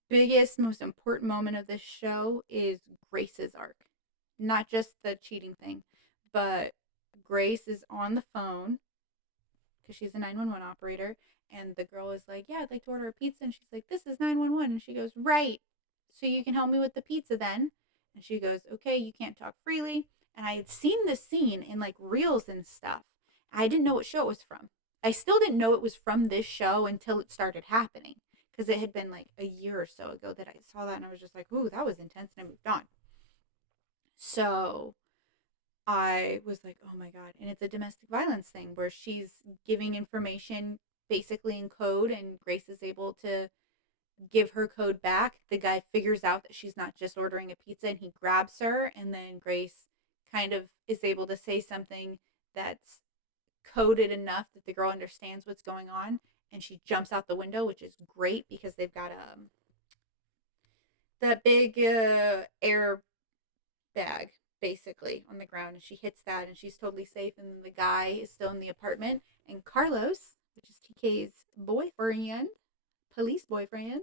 biggest, most important moment of this show is Grace's arc. Not just the cheating thing, but Grace is on the phone because she's a 911 operator. And the girl is like, yeah, I'd like to order a pizza. And she's like, this is 911. And she goes, right. So you can help me with the pizza then. And she goes, okay, you can't talk freely. And I had seen this scene in like reels and stuff. I didn't know what show it was from. I still didn't know it was from this show until it started happening. Because it had been like a year or so ago that I saw that. And I was just like, ooh, that was intense. And I moved on. So I was like, oh my God. And it's a domestic violence thing where she's giving information basically in code, and Grace is able to give her code back. The guy figures out that she's not just ordering a pizza and he grabs her. And then Grace kind of is able to say something that's coded enough that the girl understands what's going on. And she jumps out the window, which is great because they've got that big air bag basically on the ground, and she hits that and she's totally safe, and the guy is still in the apartment, and Carlos, which is TK's boyfriend, police boyfriend,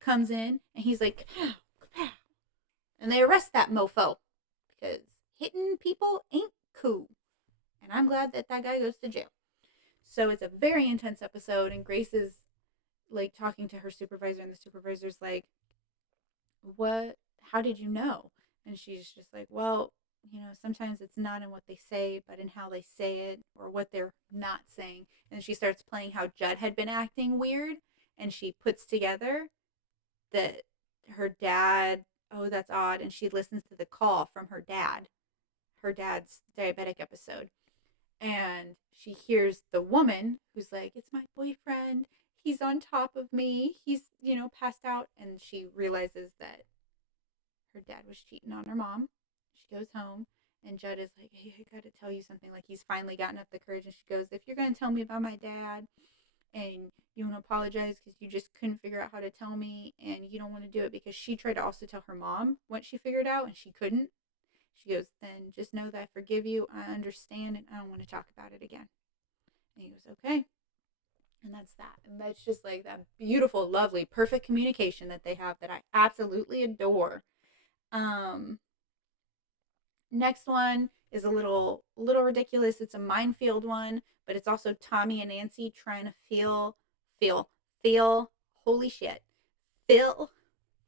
comes in and he's like, kapow, kapow, and they arrest that mofo because hitting people ain't cool, and I'm glad that that guy goes to jail. So it's a very intense episode, and Grace is like talking to her supervisor, and the supervisor's like, what, how did you know? And she's just like, well, sometimes it's not in what they say, but in how they say it or what they're not saying. And she starts playing how Judd had been acting weird, and she puts together that her dad, oh, that's odd. And she listens to the call from her dad's diabetic episode. And she hears the woman who's like, it's my boyfriend. He's on top of me. He's, passed out. And she realizes that her dad was cheating on her mom. She goes home, and Judd is like, hey, I gotta tell you something. Like, he's finally gotten up the courage, and she goes, if you're gonna tell me about my dad and you want to apologize because you just couldn't figure out how to tell me, and you don't want to do it because she tried to also tell her mom what she figured out and she couldn't, she goes, then just know that I forgive you, I understand, and I don't want to talk about it again. And he goes, okay. And that's that. And that's just like that beautiful, lovely, perfect communication that they have that I absolutely adore. Um, Next one is a little ridiculous. It's a minefield one, but it's also Tommy and Nancy trying to feel, feel. Holy shit, feel,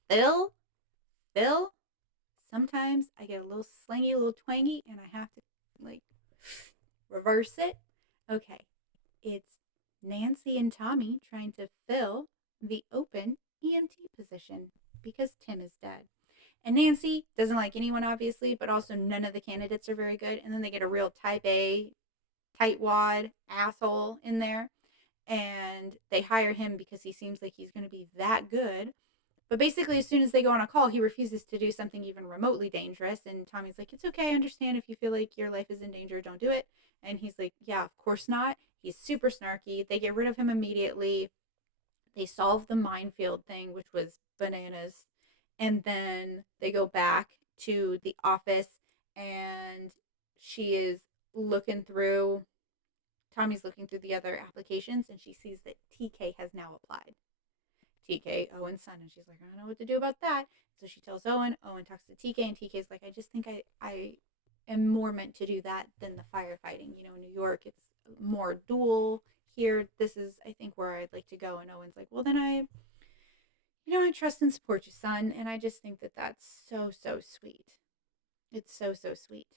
feel, feel. Sometimes I get a little slangy, a little twangy, and I have to like reverse it. Okay, it's Nancy and Tommy trying to fill the open EMT position because Tim is dead. And Nancy doesn't like anyone, obviously, but also none of the candidates are very good. And then they get a real type A, tightwad asshole in there. And they hire him because he seems like he's going to be that good. But basically, as soon as they go on a call, he refuses to do something even remotely dangerous. And Tommy's like, it's okay, I understand if you feel like your life is in danger, don't do it. And he's like, yeah, of course not. He's super snarky. They get rid of him immediately. They solve the minefield thing, which was bananas. And then they go back to the office, and she is looking through, Tommy's looking through the other applications, and she sees that TK has now applied. TK, Owen's son, and she's like, I don't know what to do about that. So she tells Owen. Owen talks to TK, and TK's like, I just think I am more meant to do that than the firefighting. You know, in New York, it's more dual. Here, this is, I think, where I'd like to go. And Owen's like, well, then I trust and support you, son. And I just think that that's so, so sweet. It's so, so sweet.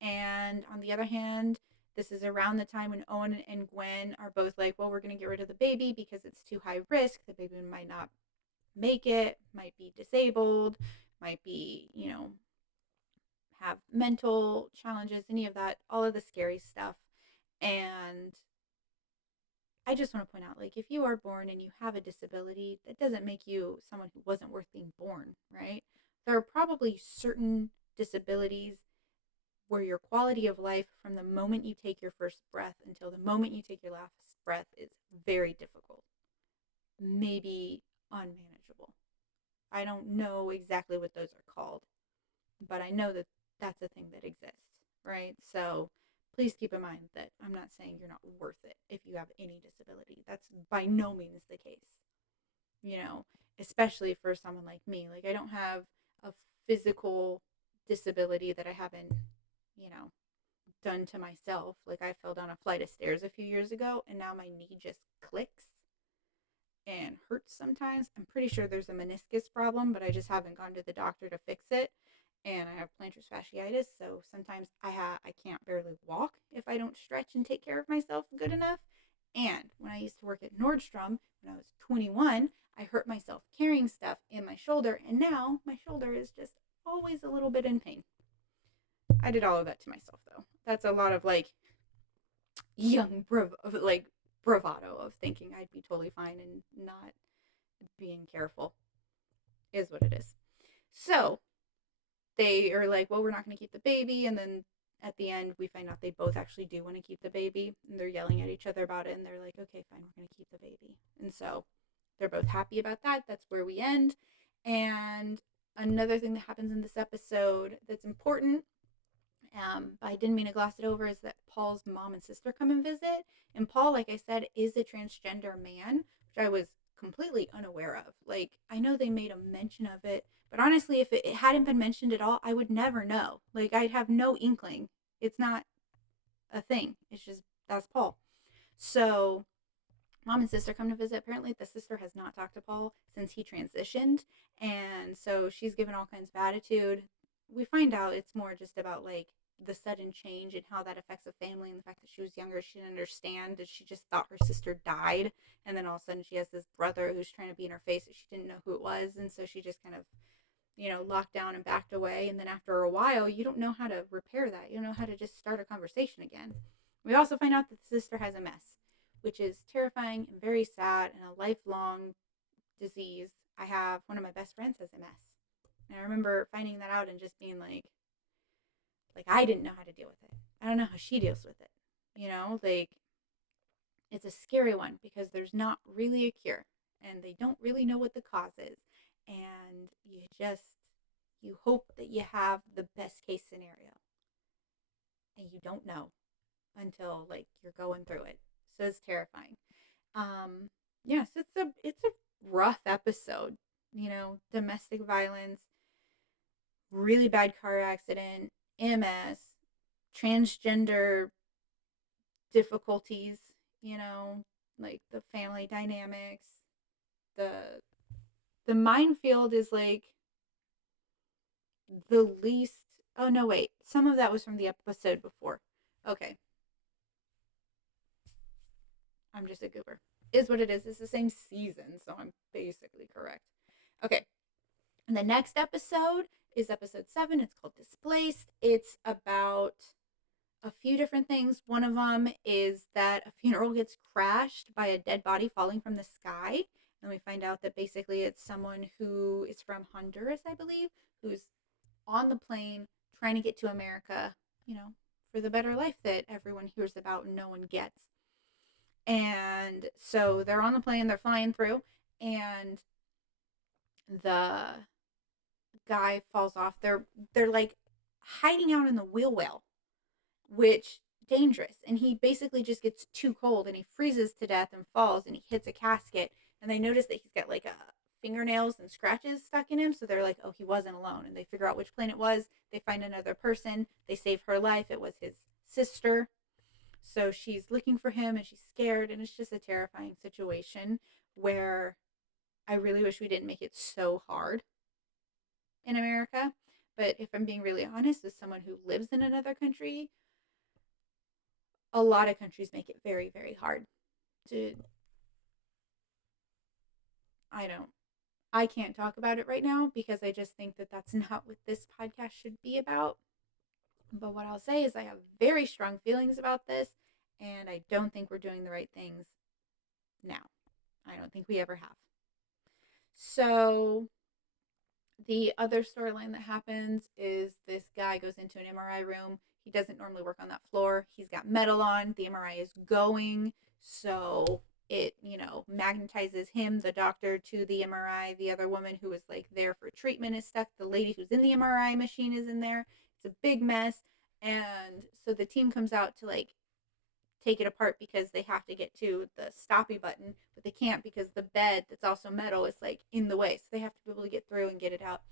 And on the other hand, this is around the time when Owen and Gwen are both like, well, we're going to get rid of the baby because it's too high risk. The baby might not make it, might be disabled, might be, have mental challenges, any of that, all of the scary stuff. And I just want to point out, like, if you are born and you have a disability, that doesn't make you someone who wasn't worth being born, right? There are probably certain disabilities where your quality of life from the moment you take your first breath until the moment you take your last breath is very difficult, maybe unmanageable. I don't know exactly what those are called, but I know that that's a thing that exists, right? So please keep in mind that I'm not saying you're not worth it if you have any disability. That's by no means the case, you know, especially for someone like me. Like, I don't have a physical disability that I haven't, you know, done to myself. Like, I fell down a flight of stairs a few years ago, and now my knee just clicks and hurts sometimes. I'm pretty sure there's a meniscus problem, but I just haven't gone to the doctor to fix it. And I have plantar fasciitis, so sometimes I can't barely walk if I don't stretch and take care of myself good enough. And when I used to work at Nordstrom when I was 21, I hurt myself carrying stuff in my shoulder, and now my shoulder is just always a little bit in pain. I did all of that to myself though. That's a lot of like like bravado of thinking I'd be totally fine and not being careful is what it is. So they are like, well, we're not going to keep the baby. And then at the end, we find out they both actually do want to keep the baby. And they're yelling at each other about it. And they're like, okay, fine, we're going to keep the baby. And so they're both happy about that. That's where we end. And another thing that happens in this episode that's important, but I didn't mean to gloss it over, is that Paul's mom and sister come and visit. And Paul, like I said, is a transgender man, which I was completely unaware of. Like, I know they made a mention of it, but honestly, if it hadn't been mentioned at all, I would never know. Like, I'd have no inkling. It's not a thing. It's just, that's Paul. So mom and sister come to visit. Apparently, the sister has not talked to Paul since he transitioned. And so she's given all kinds of attitude. We find out it's more just about like the sudden change and how that affects a family, and the fact that she was younger, she didn't understand, that she just thought her sister died. And then all of a sudden she has this brother who's trying to be in her face that she didn't know who it was. And so she just kind of, locked down and backed away. And then after a while, you don't know how to repair that. You don't know how to just start a conversation again. We also find out that the sister has MS, which is terrifying and very sad and a lifelong disease. I have one of my best friends has MS. And I remember finding that out and just being like I didn't know how to deal with it. I don't know how she deals with it. Like, it's a scary one because there's not really a cure and they don't really know what the cause is. And you hope that you have the best case scenario. And you don't know until like you're going through it. So it's terrifying. Yes, it's a rough episode. Domestic violence, really bad car accident, MS, transgender difficulties, like the family dynamics. The the minefield is like the least. Oh no, wait. Some of that was from the episode before. Okay. I'm just a goober. Is what it is. It's the same season, so I'm basically correct. Okay. And the next episode is episode 7. It's called Displaced. It's about a few different things. One of them is that a funeral gets crashed by a dead body falling from the sky. And we find out that basically it's someone who is from Honduras, I believe, who's on the plane trying to get to America, you know, for the better life that everyone hears about and no one gets. And so they're on the plane, they're flying through, and the guy falls off. They're like hiding out in the wheel well, which dangerous. And he basically just gets too cold and he freezes to death and falls and he hits a casket. And they notice that he's got like a fingernails and scratches stuck in him. So they're like, oh, he wasn't alone. And they figure out which plane it was. They find another person. They save her life. It was his sister. So she's looking for him and she's scared. And it's just a terrifying situation where I really wish we didn't make it so hard in America. But if I'm being really honest, as someone who lives in another country, a lot of countries make it very, very hard to. I don't. I can't talk about it right now because I just think that that's not what this podcast should be about. But what I'll say is I have very strong feelings about this, and I don't think we're doing the right things now. I don't think we ever have. So the other storyline that happens is this guy goes into an MRI room. He doesn't normally work on that floor. He's got metal on. The MRI is going. So it, magnetizes him, the doctor, to the MRI. The other woman who was like there for treatment is stuck. The lady who's in the MRI machine is in there. It's a big mess. And so the team comes out to like take it apart because they have to get to the stoppy button, but they can't because the bed that's also metal is like in the way. So they have to be able to get through and get it out.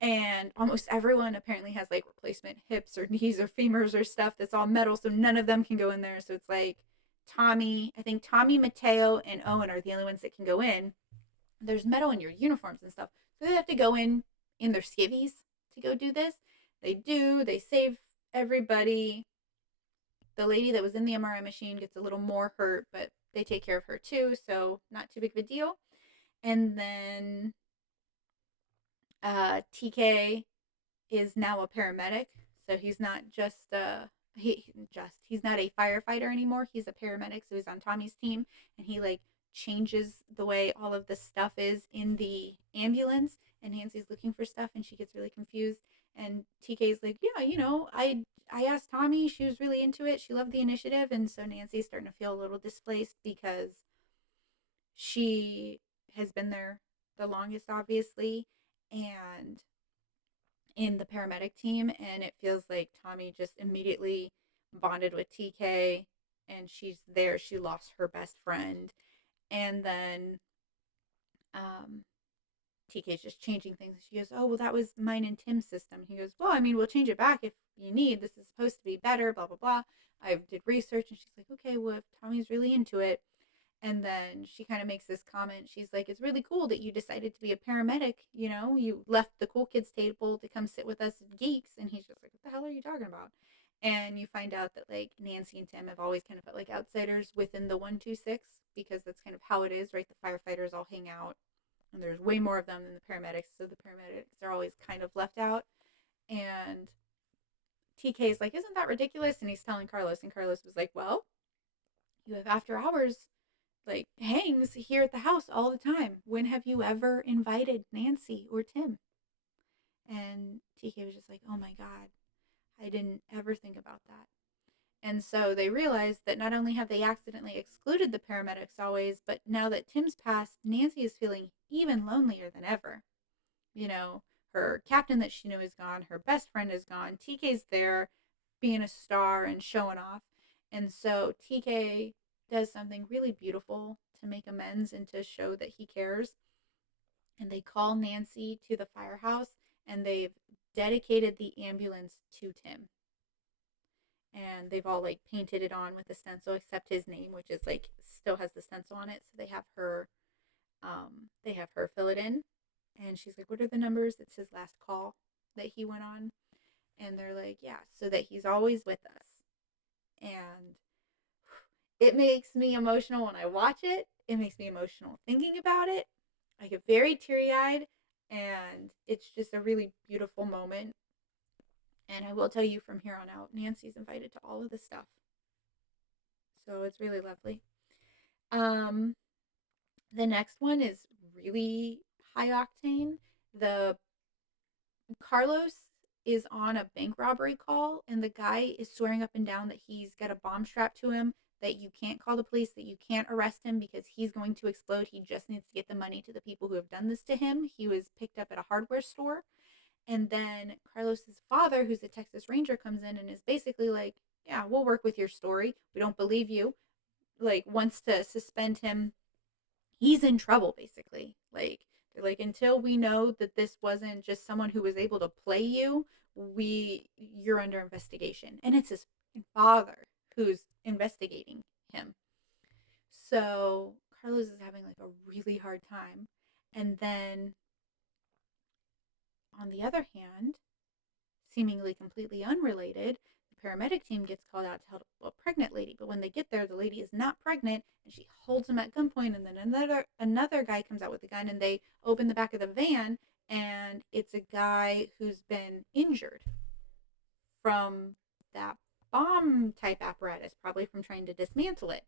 And almost everyone apparently has like replacement hips or knees or femurs or stuff that's all metal, so none of them can go in there. So it's like I think Tommy, Mateo, and Owen are the only ones that can go in. There's metal in your uniforms and stuff, so they have to go in their skivvies to go do this. They do. They save everybody. The lady that was in the MRI machine gets a little more hurt, but they take care of her too, so not too big of a deal. And then TK is now a paramedic, so he's not just he's not a firefighter anymore. He's a paramedic, so he's on Tommy's team, and he like changes the way all of the stuff is in the ambulance. And Nancy's looking for stuff, and she gets really confused. And TK's like, yeah, I asked Tommy. She was really into it. She loved the initiative, and so Nancy's starting to feel a little displaced because she has been there the longest, obviously, and in the paramedic team, and it feels like Tommy just immediately bonded with TK, and she's there. She lost her best friend, and then um, TK's just changing things. She goes, "Oh, well, that was mine and Tim's system." He goes, "Well, I mean, we'll change it back if you need. This is supposed to be better." Blah blah blah. I did research, and she's like, "Okay, well, if Tommy's really into it." And then she kind of makes this comment. She's like, it's really cool that you decided to be a paramedic. You left the cool kids table to come sit with us geeks. And he's just like, what the hell are you talking about? And you find out that like Nancy and Tim have always kind of felt like outsiders within the 126 because that's kind of how it is, right? The firefighters all hang out and there's way more of them than the paramedics. So the paramedics are always kind of left out. And TK is like, isn't that ridiculous? And he's telling Carlos, and Carlos was like, well, you have after hours like hangs here at the house all the time. When have you ever invited Nancy or Tim? And TK was just like, oh my God, I didn't ever think about that. And so they realized that not only have they accidentally excluded the paramedics always, but now that Tim's passed, Nancy is feeling even lonelier than ever. Her captain that she knew is gone, her best friend is gone, TK's there being a star and showing off. And so TK does something really beautiful to make amends and to show that he cares. And they call Nancy to the firehouse and they've dedicated the ambulance to Tim. And they've all like painted it on with a stencil except his name, which is like still has the stencil on it. So they have her fill it in. And she's like, what are the numbers? It's his last call that he went on. And they're like, yeah, so that he's always with us. And It makes me emotional when I watch it. It makes me emotional thinking about it. I get very teary eyed, and it's just a really beautiful moment. And I will tell you from here on out, Nancy's invited to all of this stuff. So it's really lovely. Um, the next one is really high octane. The Carlos is on a bank robbery call, and the guy is swearing up and down that he's got a bomb strapped to him, that you can't call the police, that you can't arrest him because he's going to explode. He just needs to get the money to the people who have done this to him. He was picked up at a hardware store. And then Carlos's father, who's a Texas Ranger, comes in and is basically like, yeah, we'll work with your story. We don't believe you. Like, wants to suspend him. He's in trouble, basically. Like, they're like, until we know that this wasn't just someone who was able to play you, you're under investigation. And it's his father who's investigating him. So Carlos is having like a really hard time. And then on the other hand, seemingly completely unrelated, the paramedic team gets called out to help a pregnant lady. But when they get there, the lady is not pregnant, and she holds him at gunpoint. And then another guy comes out with a gun, and they open the back of the van, and it's a guy who's been injured from that bomb type apparatus, probably from trying to dismantle it.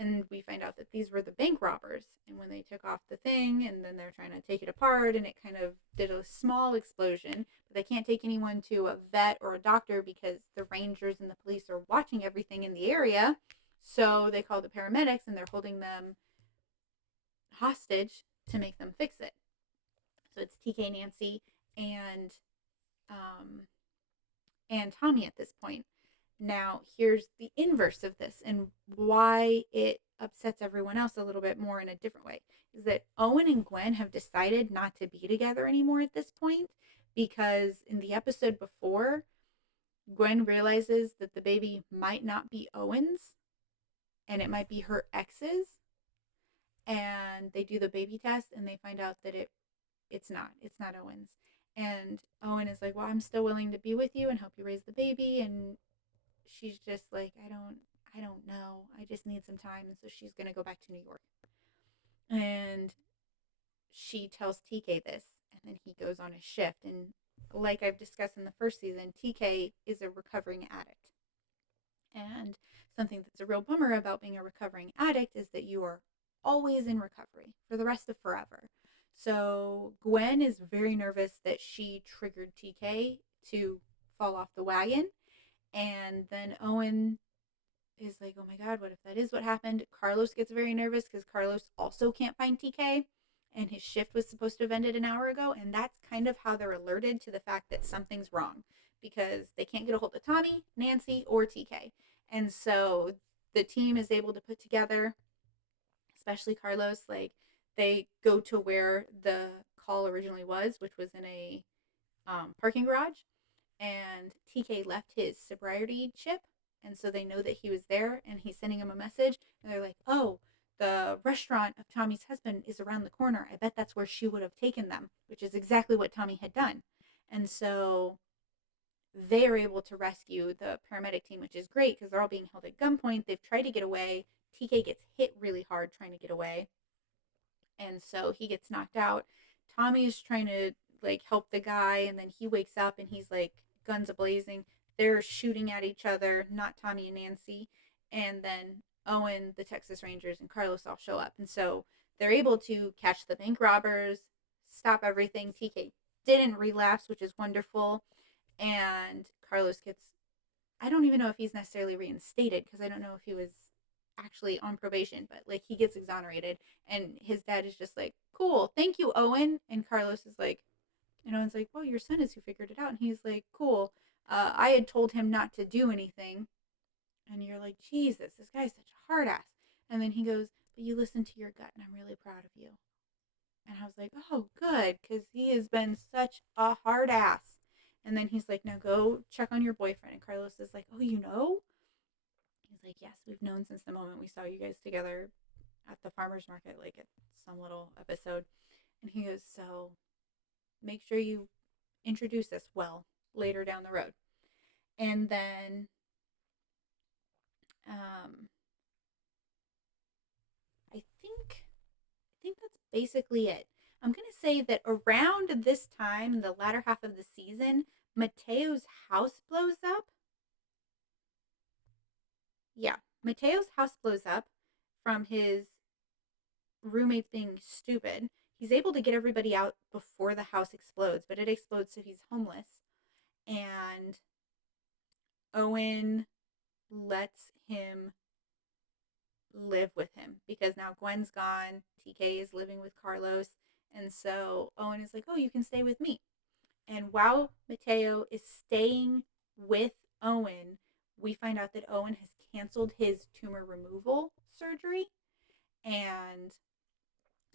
And we find out that these were the bank robbers. And when they took off the thing and then they're trying to take it apart, and it kind of did a small explosion, but they can't take anyone to a vet or a doctor because the rangers and the police are watching everything in the area. So they call the paramedics, and they're holding them hostage to make them fix it. So it's TK, Nancy, and um, and Tommy at this point. Now, here's the inverse of this and why it upsets everyone else a little bit more in a different way is that Owen and Gwen have decided not to be together anymore at this point because in the episode before, Gwen realizes that the baby might not be Owen's and it might be her ex's. And they do the baby test and they find out that it's not. It's not Owen's. And Owen is like, well, I'm still willing to be with you and help you raise the baby. And she's just like, I don't know. I just need some time. And so she's going to go back to New York. And she tells TK this, and then he goes on his shift. And like I've discussed in the first season, TK is a recovering addict. And something that's a real bummer about being a recovering addict is that you are always in recovery for the rest of forever. So Gwen is very nervous that she triggered TK to fall off the wagon. And then Owen is like, oh my God, what if that is what happened? Carlos gets very nervous because Carlos also can't find TK. And his shift was supposed to have ended an hour ago. And that's kind of how they're alerted to the fact that something's wrong because they can't get a hold of Tommy, Nancy, or TK. And so the team is able to put together, especially Carlos, like they go to where the call originally was, which was in a parking garage. And TK left his sobriety chip, and so they know that he was there, and he's sending him a message, and they're like, "Oh, the restaurant of Tommy's husband is around the corner. I bet that's where she would have taken them," which is exactly what Tommy had done. And so they are able to rescue the paramedic team, which is great because they're all being held at gunpoint. They've tried to get away. TK gets hit really hard trying to get away, and so he gets knocked out. Tommy is trying to like help the guy, and then he wakes up and he's like guns a blazing. They're shooting at each other, not Tommy and Nancy, and then Owen, the Texas Rangers, and Carlos all show up, and so they're able to catch the bank robbers, stop everything. TK didn't relapse, which is wonderful, and Carlos gets. I don't even know if he's necessarily reinstated because I don't know if he was actually on probation, but like he gets exonerated, and his dad is just like, "Cool, thank you, Owen." And Carlos is like, and Owen's like, "Well, your son is who figured it out," and he's like, "Cool." I had told him not to do anything, and you're like, Jesus, this guy's such a hard ass. And then he goes, "But you listened to your gut, and I'm really proud of you." And I was like, "Oh, good," because he has been such a hard ass. And then he's like, "Now go check on your boyfriend." And Carlos is like, "Oh, you know?" He's like, "Yes, we've known since the moment we saw you guys together at the farmer's market, like at some little episode." And he goes, "So make sure you introduce us well later down the road." And then think that's basically it. I'm going to say that around this time, the latter half of the season, Mateo's house blows up. Yeah, Mateo's house blows up from his roommates being stupid. He's able to get everybody out before the house explodes, but it explodes, so he's homeless. And Owen lets him live with him because now Gwen's gone. TK is living with Carlos. And so Owen is like, oh, you can stay with me. And while Mateo is staying with Owen, we find out that Owen has canceled his tumor removal surgery. And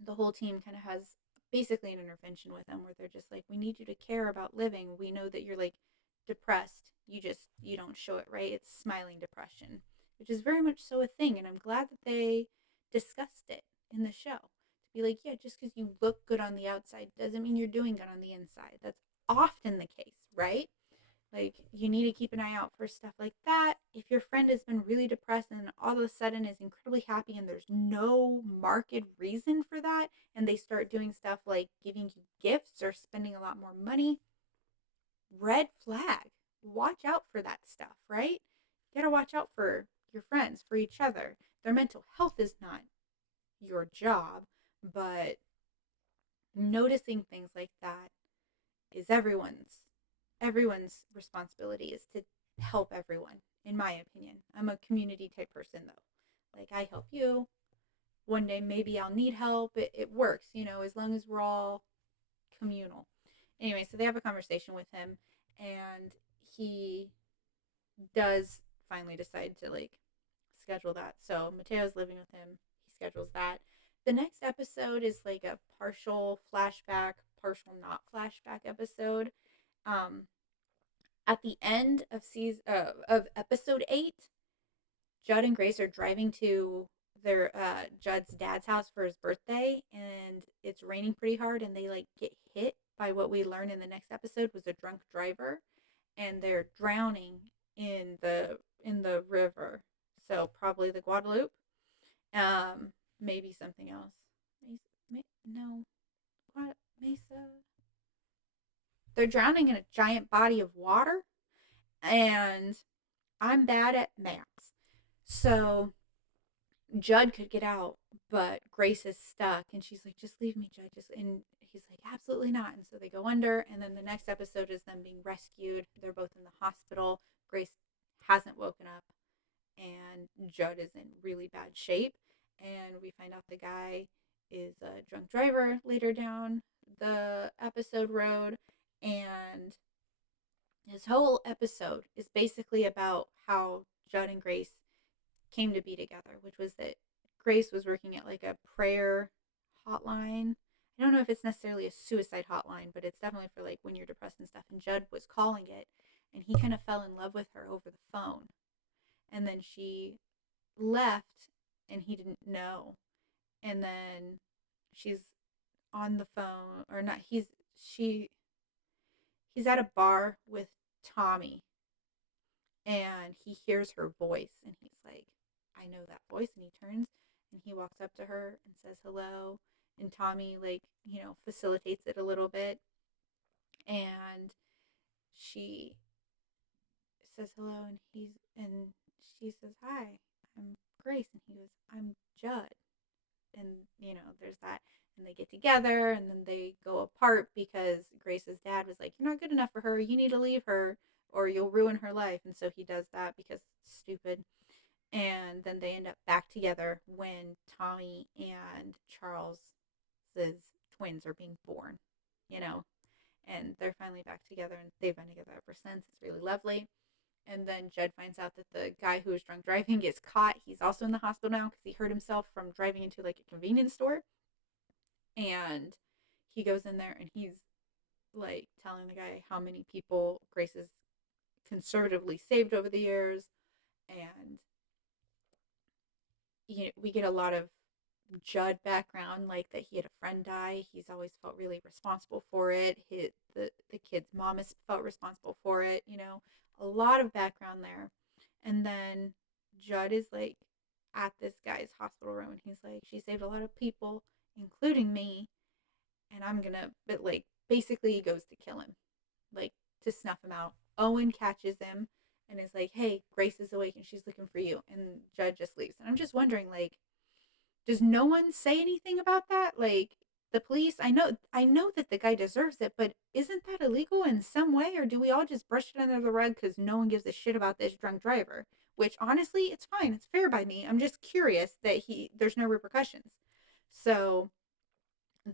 the whole team kind of has basically an intervention with him where they're just like, we need you to care about living. We know that you're like depressed. You don't show it, right? It's smiling depression, which is very much so a thing. And I'm glad that they discussed it in the show. To be like, yeah, just because you look good on the outside doesn't mean you're doing good on the inside. That's often the case, right? Like, you need to keep an eye out for stuff like that. If your friend has been really depressed and all of a sudden is incredibly happy and there's no marked reason for that, and they start doing stuff like giving you gifts or spending a lot more money, red flag. Watch out for that stuff, right? You gotta watch out for your friends, for each other. Their mental health is not your job, but noticing things like that is everyone's responsibility is to help everyone, in my opinion. I'm a community type person though. Like, I help you. One day maybe I'll need help. It works, as long as we're all communal. Anyway, so they have a conversation with him, and he does finally decide to like schedule that. So Mateo's living with him. He schedules that. The next episode is like a partial flashback, partial not flashback episode. Um, at the end of of episode 8, Judd and Grace are driving to their Judd's dad's house for his birthday, and it's raining pretty hard, and they like get hit by what we learn in the next episode was a drunk driver, and they're drowning in the river. So probably the Guadalupe, um, maybe something else. No, Mesa. They're drowning in a giant body of water, and I'm bad at maps. So Judd could get out, but Grace is stuck, and she's like, "Just leave me, Judd." And he's like, "Absolutely not." And so they go under, and then the next episode is them being rescued. They're both in the hospital. Grace hasn't woken up, and Judd is in really bad shape. And we find out the guy is a drunk driver later down the episode road, and his whole episode is basically about how Judd and Grace came to be together, which was that Grace was working at like a prayer hotline. I don't know if it's necessarily a suicide hotline, but it's definitely for like when you're depressed and stuff. And Judd was calling it, and he kind of fell in love with her over the phone. And then she left, and he didn't know. And then she's on the phone, or not. He's at a bar with Tommy, and he hears her voice, and he's like, I know that voice. And he turns and he walks up to her and says hello, and Tommy like facilitates it a little bit, and she says hello, and she says hi, I'm Grace, and he goes, I'm Judd. And there's that, and they get together, and then they go apart because Grace's dad was like, you're not good enough for her, you need to leave her or you'll ruin her life. And so he does that because it's stupid. And then they end up back together when Tommy and Charles's twins are being born, you know, and they're finally back together, and they've been together ever since. It's really lovely. And then Judd finds out that the guy who was drunk driving gets caught. He's also in the hospital now because he hurt himself from driving into like a convenience store. And he goes in there and he's like telling the guy how many people Grace has conservatively saved over the years. And we get a lot of Judd background, like that he had a friend die. He's always felt really responsible for it. The kid's mom has felt responsible for it. A lot of background there. And then Judd is like at this guy's hospital room, and he's like, she saved a lot of people, including me, and I'm gonna, but like, basically he goes to kill him, like, to snuff him out. Owen catches him and is like, hey, Grace is awake and she's looking for you. And Judd just leaves. And I'm just wondering, like, does no one say anything about that? Like, the police, I know that the guy deserves it, but isn't that illegal in some way? Or do we all just brush it under the rug because no one gives a shit about this drunk driver? Which honestly, it's fine. It's fair by me. I'm just curious that there's no repercussions. So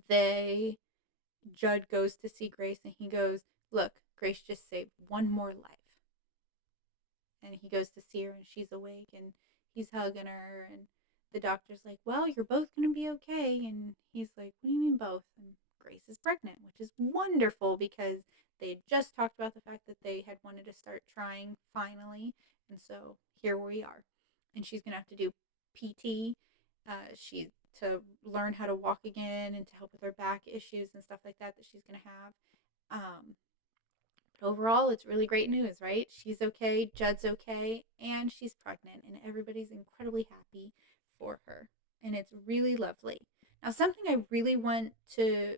they Judd goes to see Grace and he goes, look, Grace just saved one more life. And he goes to see her and she's awake and he's hugging her and the doctor's like, well, you're both going to be okay. And he's like, what do you mean both? And Grace is pregnant, which is wonderful because they had just talked about the fact that they had wanted to start trying finally. And so here we are. And she's going to have to do PT. She to learn how to walk again and to help with her back issues and stuff like that she's going to have. But overall, it's really great news, right? She's okay, Judd's okay, and she's pregnant, and everybody's incredibly happy for her. And it's really lovely. Now, something I really want to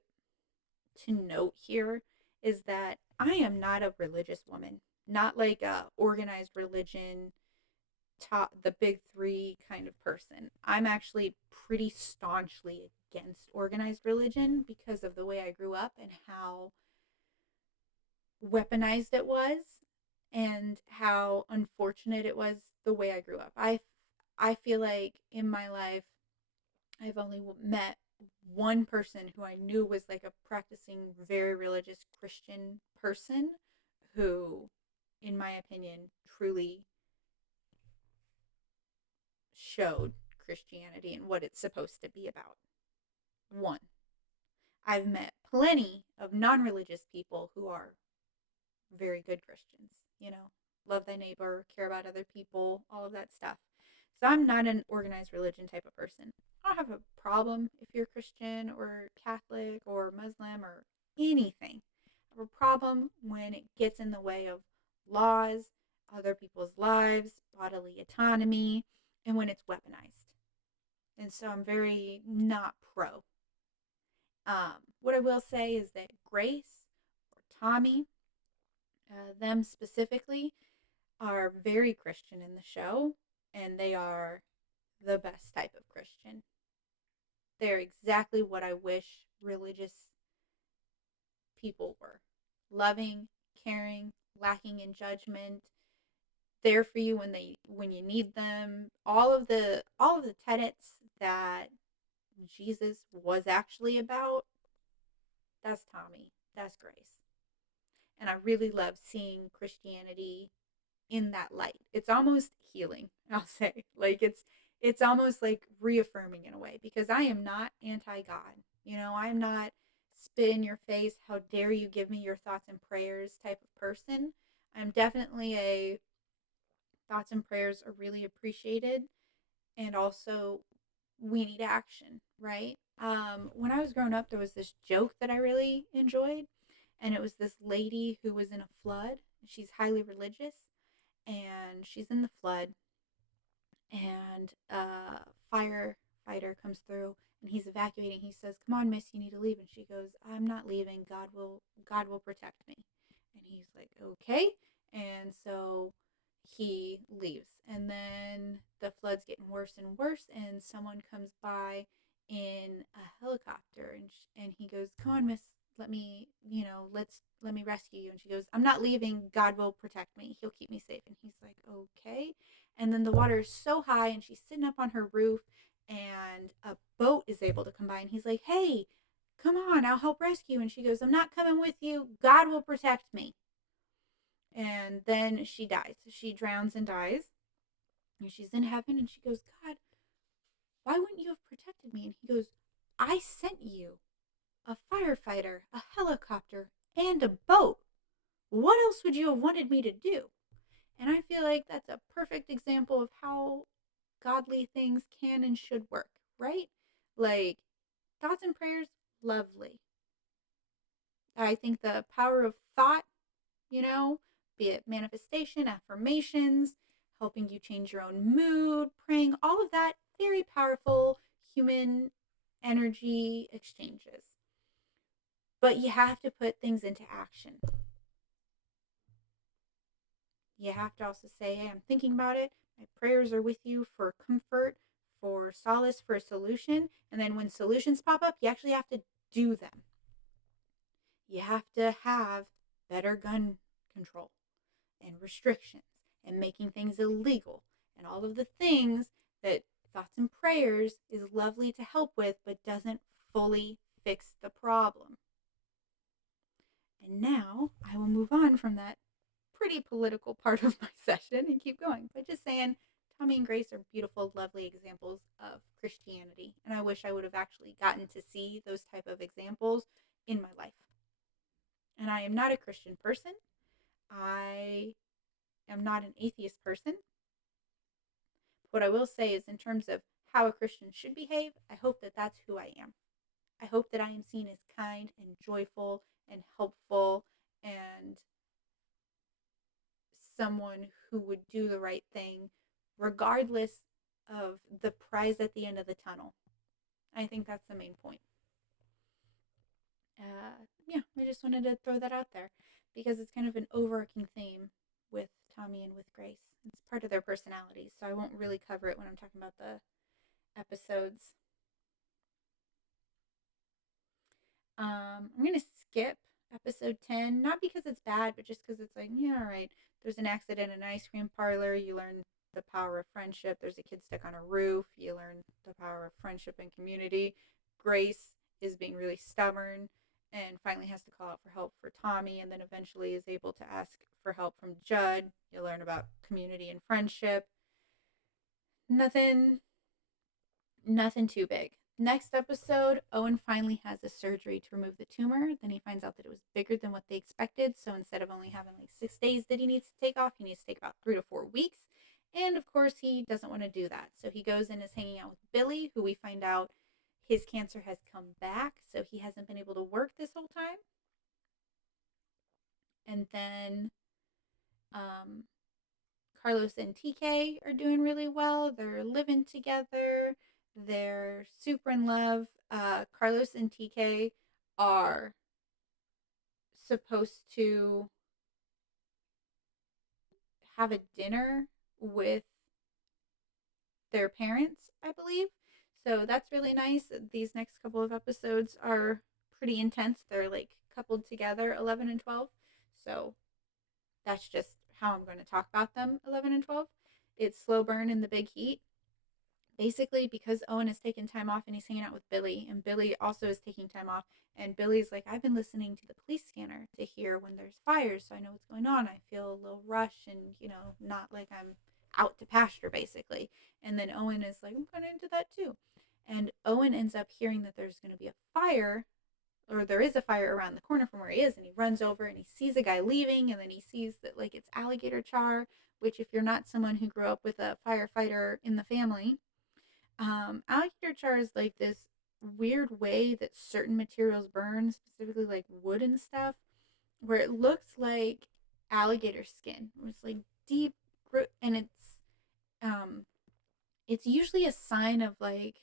note here is that I am not a religious woman, not like a organized religion, top the big three kind of person. I'm actually pretty staunchly against organized religion because of the way I grew up and how weaponized it was and how unfortunate it was the way I grew up. I feel like in my life I've only met one person who I knew was like a practicing very religious Christian person who in my opinion truly showed Christianity and what it's supposed to be about. One. I've met plenty of non-religious people who are very good Christians, love thy neighbor, care about other people, all of that stuff. So I'm not an organized religion type of person. I don't have a problem if you're Christian or Catholic or Muslim or anything. I have a problem when it gets in the way of laws, other people's lives, bodily autonomy, and when it's weaponized. And so I'm very not pro. What I will say is that Grace or Tommy, them specifically, are very Christian in the show, and they are the best type of Christian. They're exactly what I wish religious people were: loving, caring, lacking in judgment, there for you when you need them. All of the tenets that Jesus was actually about. That's Tommy. That's Grace. And I really love seeing Christianity in that light. It's almost healing, I'll say. Like it's almost like reaffirming in a way because I am not anti-God. I'm not spit in your face, how dare you give me your thoughts and prayers type of person. I'm definitely a thoughts and prayers are really appreciated, and also we need action, right? When I was growing up, there was this joke that I really enjoyed, and it was this lady who was in a flood. She's highly religious, and she's in the flood, and a firefighter comes through, and he's evacuating. He says, "Come on, miss, you need to leave." And she goes, "I'm not leaving. God will protect me." And he's like, "Okay." And so he leaves, and then the flood's getting worse and worse, and someone comes by in a helicopter, and he goes, "Come on, miss, let me rescue you." And she goes, "I'm not leaving. God will protect me. He'll keep me safe." And he's like, "Okay." And then the water is so high, and she's sitting up on her roof, and a boat is able to come by, and he's like, "Hey, come on, I'll help rescue." And she goes, "I'm not coming with you. God will protect me." And then she dies. She drowns and dies. And she's in heaven, and she goes, "God, why wouldn't you have protected me?" And he goes, "I sent you a firefighter, a helicopter, and a boat. What else would you have wanted me to do?" And I feel like that's a perfect example of how godly things can and should work, right? Like, thoughts and prayers, lovely. I think the power of thought, be it manifestation, affirmations, helping you change your own mood, praying, all of that, very powerful human energy exchanges. But you have to put things into action. You have to also say, hey, I'm thinking about it. My prayers are with you for comfort, for solace, for a solution. And then when solutions pop up, you actually have to do them. You have to have better gun control and restrictions and making things illegal and all of the things that thoughts and prayers is lovely to help with, but doesn't fully fix the problem. And now I will move on from that pretty political part of my session and keep going by just saying Tommy and Grace are beautiful, lovely examples of Christianity. And I wish I would have actually gotten to see those type of examples in my life. And I am not a Christian person. I am not an atheist person. What I will say is, in terms of how a Christian should behave, I hope that that's who I am. I hope that I am seen as kind and joyful and helpful and someone who would do the right thing regardless of the prize at the end of the tunnel. I think that's the main point. Yeah, I just wanted to throw that out there because it's kind of an overarching theme with Tommy and with Grace. It's part of their personalities, so I won't really cover it when I'm talking about the episodes. I'm going to skip episode 10, not because it's bad, but just because it's like, yeah, all right, there's an accident in an ice cream parlor. You learn the power of friendship. There's a kid stuck on a roof. You learn the power of friendship and community. Grace is being really stubborn and finally has to call out for help for Tommy, and then eventually is able to ask for help from Judd. You learn about community and friendship. Nothing too big. Next episode, Owen finally has a surgery to remove the tumor. Then he finds out that it was bigger than what they expected. So instead of only having like 6 days that he needs to take off, he needs to take about 3 to 4 weeks. And of course, he doesn't want to do that. So he goes and is hanging out with Billy, who we find out his cancer has come back. So he hasn't been able to work this whole time. And then Carlos and TK are doing really well. They're living together. They're super in love. Carlos and TK are supposed to have a dinner with their parents, I believe. So that's really nice. These next couple of episodes are pretty intense. They're like coupled together, 11 and 12. So that's just how I'm going to talk about them, 11 and 12. It's slow burn in the big heat. Basically, because Owen is taking time off and he's hanging out with Billy, and Billy also is taking time off, and Billy's like, I've been listening to the police scanner to hear when there's fires, so I know what's going on. I feel a little rush and, not like I'm out to pasture, basically. And then Owen is like, I'm kind of into that too. And Owen ends up hearing that there's going to be a fire, or there is a fire around the corner from where he is, and he runs over and he sees a guy leaving, and then he sees that like it's alligator char, which if you're not someone who grew up with a firefighter in the family, alligator char is like this weird way that certain materials burn, specifically like wood and stuff, where it looks like alligator skin. It's like deep, and it's usually a sign of like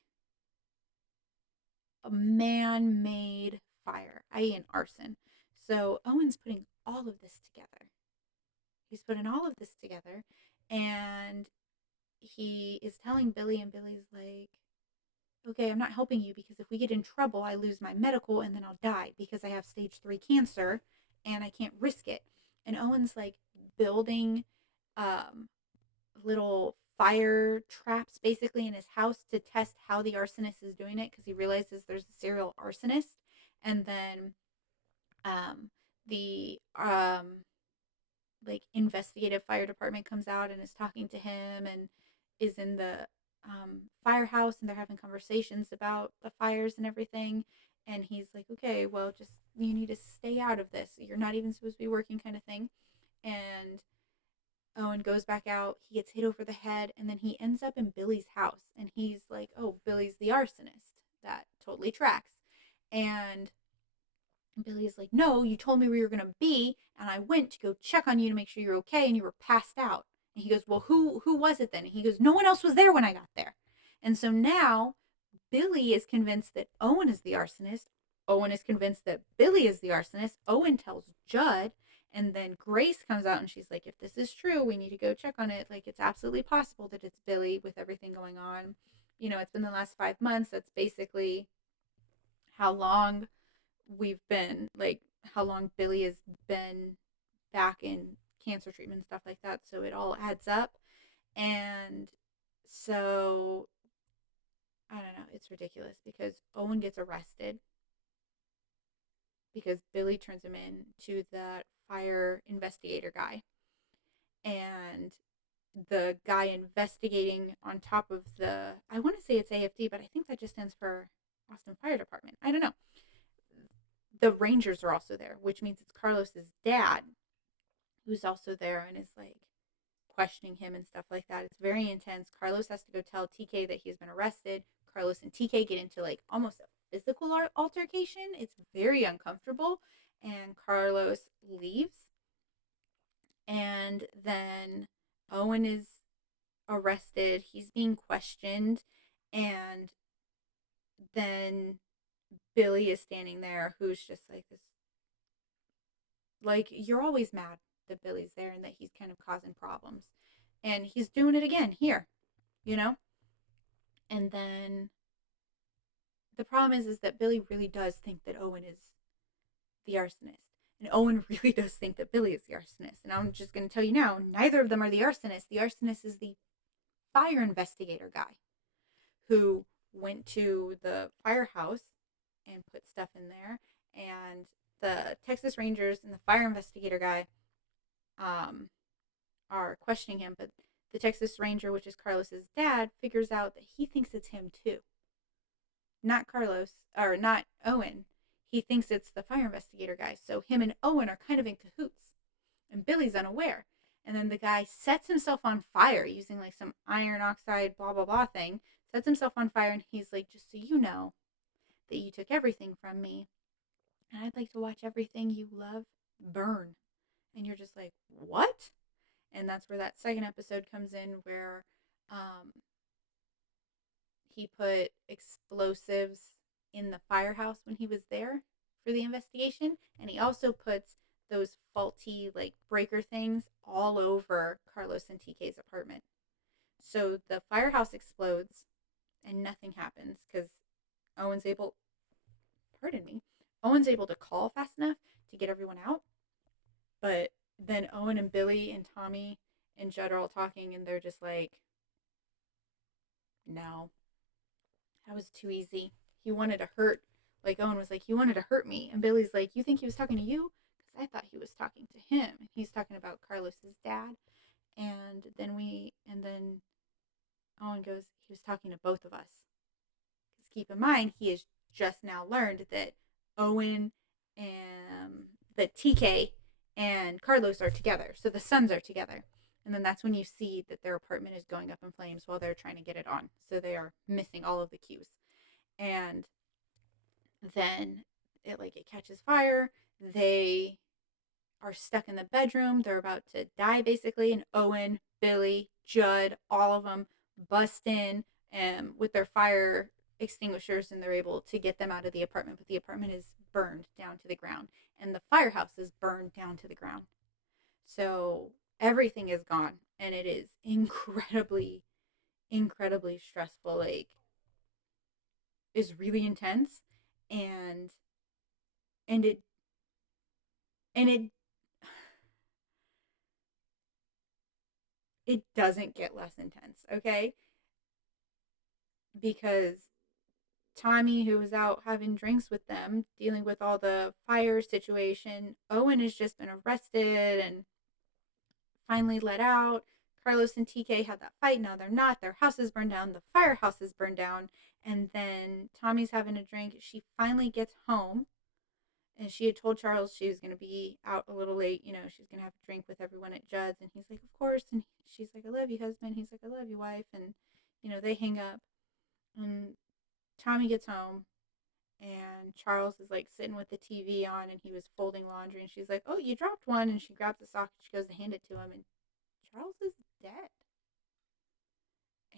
a man-made fire, i.e., an arson. So Owen's putting all of this together. He's putting all of this together, and he is telling Billy, and Billy's like, okay, I'm not helping you because if we get in trouble, I lose my medical and then I'll die because I have stage 3 cancer and I can't risk it. And Owen's like building little fire traps basically in his house to test how the arsonist is doing it because he realizes there's a serial arsonist. And then the like investigative fire department comes out and is talking to him and is in the firehouse, and they're having conversations about the fires and everything. And he's like, okay, well, just you need to stay out of this. You're not even supposed to be working, kind of thing. And Owen goes back out. He gets hit over the head, and then he ends up in Billy's house. And he's like, oh, Billy's the arsonist. That totally tracks. And Billy's like, no, you told me where you were going to be, and I went to go check on you to make sure you're okay, and you were passed out. And he goes, well, who was it then? And he goes, no one else was there when I got there. And so now Billy is convinced that Owen is the arsonist. Owen is convinced that Billy is the arsonist. Owen tells Judd, and then Grace comes out and she's like, if this is true, we need to go check on it. Like, it's absolutely possible that it's Billy with everything going on. You know, it's been the last 5 months. That's basically how long we've been, like, how long Billy has been back in cancer treatment and stuff like that. So it all adds up. And so I don't know. It's ridiculous because Owen gets arrested because Billy turns him in to the fire investigator guy. And the guy investigating on top of the, I want to say it's AFD, but I think that just stands for Austin Fire Department. I don't know. The Rangers are also there, which means it's Carlos's dad who's also there and is like questioning him and stuff like that. It's very intense. Carlos has to go tell TK that he's been arrested. Carlos and TK get into like almost a physical altercation. It's very uncomfortable. And Carlos leaves. And then Owen is arrested. He's being questioned. And then Billy is standing there, who's just like this. Like, you're always mad that Billy's there and that he's kind of causing problems. And he's doing it again here, you know? And then the problem is that Billy really does think that Owen is the arsonist. And Owen really does think that Billy is the arsonist. And I'm just going to tell you now, neither of them are the arsonist. The arsonist is the fire investigator guy who went to the firehouse and put stuff in there. And the Texas Rangers and the fire investigator guy are questioning him, but the Texas Ranger, which is Carlos's dad, figures out that he thinks it's him too. Not Carlos, or not Owen. He thinks it's the fire investigator guy. So him and Owen are kind of in cahoots. And Billy's unaware. And then the guy sets himself on fire using like some iron oxide blah blah blah thing. Sets himself on fire and he's like, just so you know that you took everything from me. And I'd like to watch everything you love burn. And you're just like, what? And that's where that second episode comes in where he put explosives in the firehouse when he was there for the investigation. And he also puts those faulty like breaker things all over Carlos and TK's apartment. So the firehouse explodes and nothing happens because Owen's able, pardon me, Owen's able to call fast enough to get everyone out. But then Owen and Billy and Tommy and Judd are all talking and they're just like, no, that was too easy. He wanted to hurt, like Owen was like, he wanted to hurt me. And Billy's like, you think he was talking to you? Because I thought he was talking to him. And he's talking about Carlos's dad. And then Owen goes, he was talking to both of us. Because keep in mind, he has just now learned that Owen and that TK and Carlos are together. So the sons are together. And then that's when you see that their apartment is going up in flames while they're trying to get it on. So they are missing all of the cues. And then it catches fire. They are stuck in the bedroom. They're about to die basically. And Owen, Billy, Judd, all of them bust in with their fire extinguishers and they're able to get them out of the apartment. But the apartment is burned down to the ground and the firehouse is burned down to the ground. So everything is gone and it is incredibly, incredibly stressful. Like, is really intense and and it and it doesn't get less intense, okay? Because Tommy, who was out having drinks with them, dealing with all the fire situation, Owen has just been arrested and finally let out. Carlos and TK had that fight. Now they're not. Their house is burned down. The firehouse is burned down. And then Tommy's having a drink. She finally gets home. And she had told Charles she was going to be out a little late. You know, she's going to have a drink with everyone at Judd's. And he's like, of course. And she's like, I love you, husband. He's like, I love you, wife. And, you know, they hang up. And Tommy gets home. And Charles is like sitting with the TV on. And he was folding laundry. And she's like, oh, you dropped one. And she grabs the sock. And she goes to hand it to him. And Charles is dead.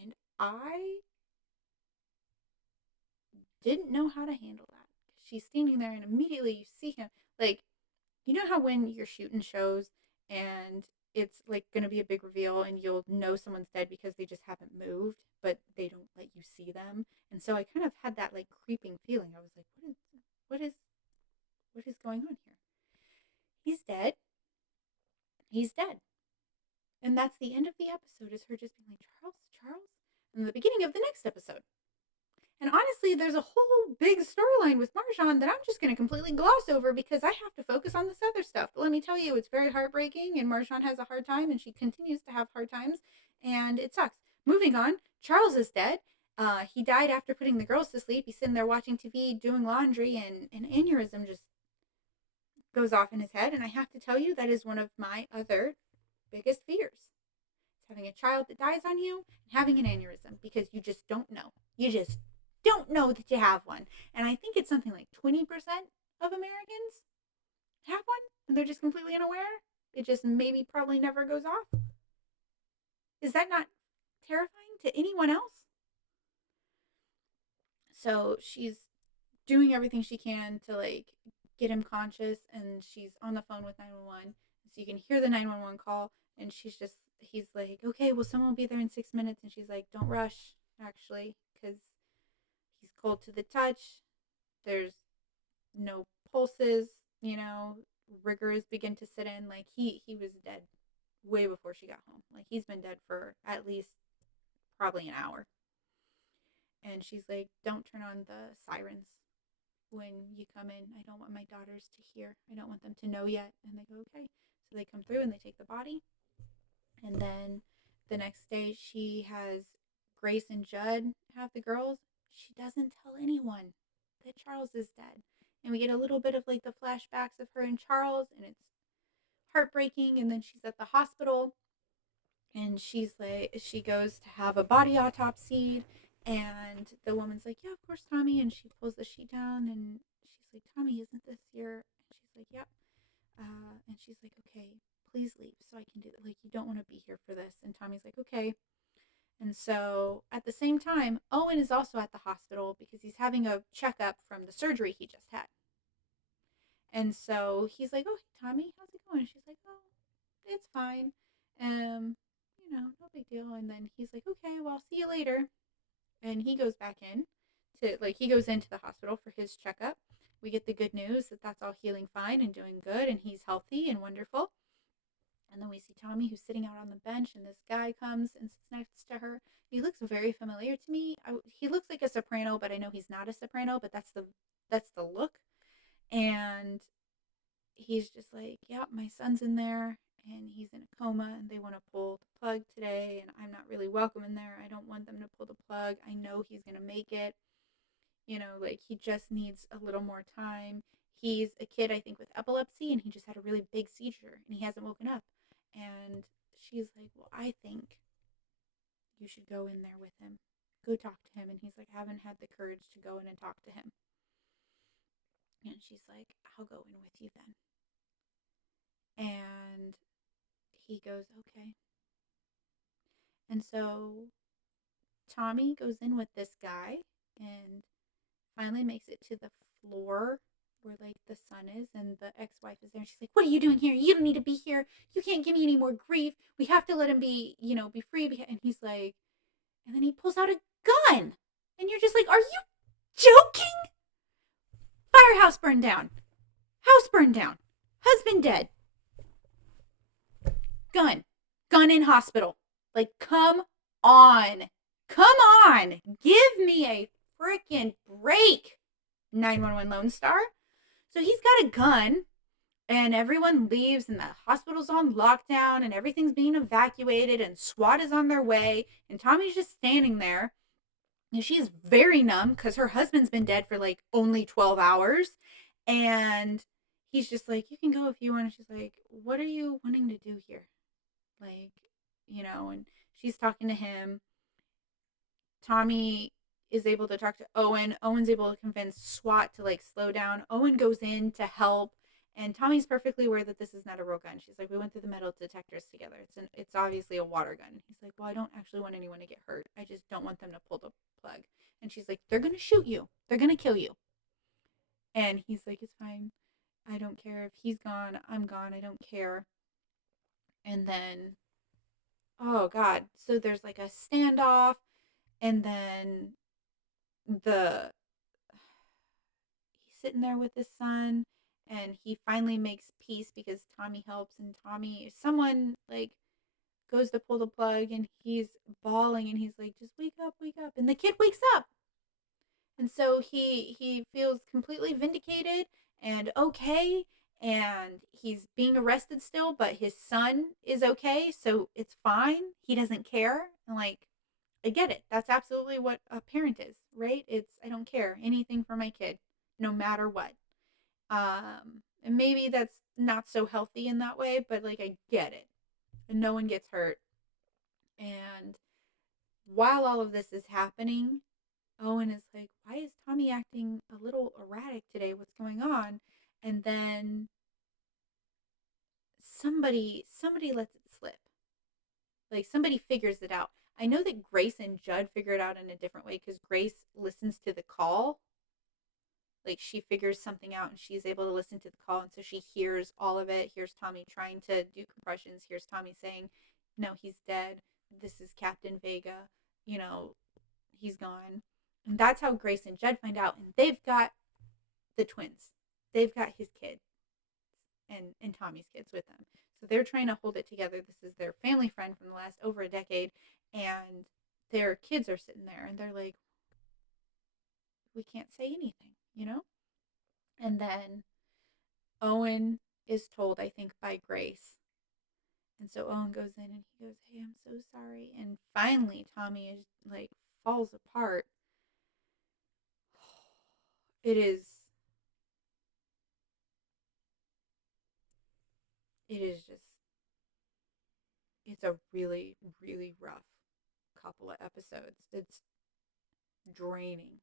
And I didn't know how to handle that. She's standing there, and immediately you see him. Like, you know how when you're shooting shows and it's like going to be a big reveal and you'll know someone's dead because they just haven't moved, but they don't let you see them. And so I kind of had that like creeping feeling. I was like, what is what is going on here? He's dead. He's dead. And that's the end of the episode, is her just being like, Charles, Charles. And the beginning of the next episode. And honestly, there's a whole big storyline with Marjan that I'm just going to completely gloss over because I have to focus on this other stuff. But let me tell you, it's very heartbreaking, and Marjan has a hard time, and she continues to have hard times, and it sucks. Moving on, Charles is dead. He died after putting the girls to sleep. He's sitting there watching TV, doing laundry, and an aneurysm just goes off in his head. And I have to tell you, that is one of my other biggest fears. It's having a child that dies on you and having an aneurysm, because you just don't know. You just don't know that you have one. And I think it's something like 20% of Americans have one, and they're just completely unaware. It just maybe probably never goes off. Is that not terrifying to anyone else? So she's doing everything she can to like get him conscious, and she's on the phone with 911. So you can hear the 911 call, and he's like, okay, well, someone will be there in 6 minutes. And she's like, don't rush, actually, because he's cold to the touch. There's no pulses, rigors begin to sit in. Like he was dead way before she got home. Like he's been dead for at least probably an hour. And she's like, don't turn on the sirens when you come in. I don't want my daughters to hear. I don't want them to know yet. And they go, okay. So they come through and they take the body. And then the next day she has Grace and Judd have the girls. She doesn't tell anyone that Charles is dead. And we get a little bit of like the flashbacks of her and Charles, and it's heartbreaking. And then she's at the hospital, and she goes to have a body autopsy, and the woman's like, yeah, of course, Tommy. And she pulls the sheet down, and she's like, Tommy, isn't this your? And she's like, yep. And she's like, okay, please leave so I can do it. Like, you don't want to be here for this. And Tommy's like, okay. And so at the same time, Owen is also at the hospital because he's having a checkup from the surgery he just had. And so he's like, oh, hey, Tommy, how's it going? And she's like, oh, it's fine. No big deal. And then he's like, okay, well, I'll see you later. And he goes back in he goes into the hospital for his checkup. We get the good news that that's all healing fine and doing good, and he's healthy and wonderful. And then we see Tommy, who's sitting out on the bench, and this guy comes and sits next to her. He looks very familiar to me. He looks like a soprano, but I know he's not a soprano. But that's the look. And he's just like, yeah, my son's in there, and he's in a coma, and they want to pull the plug today, and I'm not really welcome in there. I don't want them to pull the plug. I know he's gonna make it. Like he just needs a little more time. He's a kid, I think, with epilepsy, and he just had a really big seizure, and he hasn't woken up. And she's like, well, I think you should go in there with him. Go talk to him. And he's like, I haven't had the courage to go in and talk to him. And she's like, I'll go in with you then. And he goes, okay. And so Tommy goes in with this guy and finally makes it to the floor where like the son is, and the ex-wife is there, and she's like, what are you doing here? You don't need to be here. You can't give me any more grief. We have to let him be free. And he's like, and then he pulls out a gun, and you're just like, are you joking? Firehouse burned down, house burned down, husband dead, gun in hospital. Like, come on, give me a freaking break, 911 Lone Star. So he's got a gun, and everyone leaves, and the hospital's on lockdown, and everything's being evacuated, and SWAT is on their way, and Tommy's just standing there, and she's very numb because her husband's been dead for like only 12 hours, and he's just like, you can go if you want. And she's like, what are you wanting to do here? Like, and she's talking to him. Tommy is able to talk to Owen. Owen's able to convince SWAT to like slow down. Owen goes in to help, And Tommy's perfectly aware that this is not a real gun. She's like, we went through the metal detectors together. It's obviously a water gun. He's like, well, I don't actually want anyone to get hurt. I just don't want them to pull the plug. And she's like, they're gonna shoot you. They're gonna kill you. And he's like, it's fine. I don't care if he's gone. I'm gone. I don't care. And then, oh God. So there's like a standoff. And then the he's sitting there with his son, and he finally makes peace because Tommy helps, and Tommy, someone like goes to pull the plug, and he's bawling, and he's like, just wake up. And the kid wakes up. And so he feels completely vindicated and okay, and he's being arrested still, but his son is okay, so it's fine. He doesn't care. And like, I get it. That's absolutely what a parent is, right? It's, I don't care anything for my kid, no matter what. And maybe that's not so healthy in that way, but like, I get it. And no one gets hurt. And while all of this is happening, Owen is like, why is Tommy acting a little erratic today? What's going on? And then somebody lets it slip. Like, somebody figures it out. I know that Grace and Judd figure it out in a different way because Grace listens to the call. Like, she figures something out and she's able to listen to the call, and so she hears all of it. Here's Tommy trying to do compressions. Here's Tommy saying, no, he's dead. This is Captain Vega. You know, he's gone. And that's how Grace and Judd find out. And they've got the twins. They've got his kid and Tommy's kids with them. So they're trying to hold it together. This is their family friend from the last over a decade. And their kids are sitting there and they're like, we can't say anything, you know? And then Owen is told, I think, by Grace. And so Owen goes in and he goes, hey, I'm so sorry. And finally, Tommy is like, falls apart. It is just, it's a really, really rough couple of episodes. It's draining.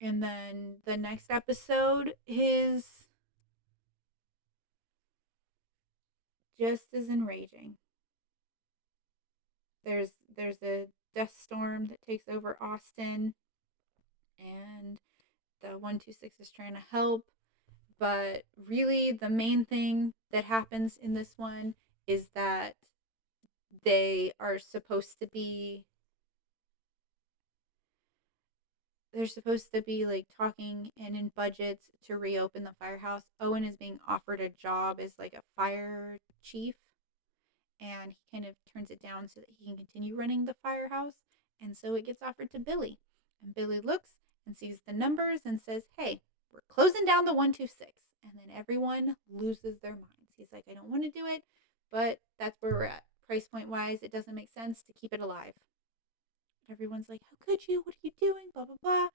And then the next episode is just as enraging. There's a dust storm that takes over Austin, and the 126 is trying to help, but really the main thing that happens in this one is that they are supposed to be they're supposed to be like talking and in budgets to reopen the firehouse. Owen is being offered a job as like a fire chief, and he kind of turns it down so that he can continue running the firehouse. And so it gets offered to Billy. And Billy looks and sees the numbers and says, hey, we're closing down the 126. And then everyone loses their minds. He's like, I don't want to do it, but that's where we're at. Price point wise, it doesn't make sense to keep it alive. Everyone's like, how could you? What are you doing? Blah, blah, blah.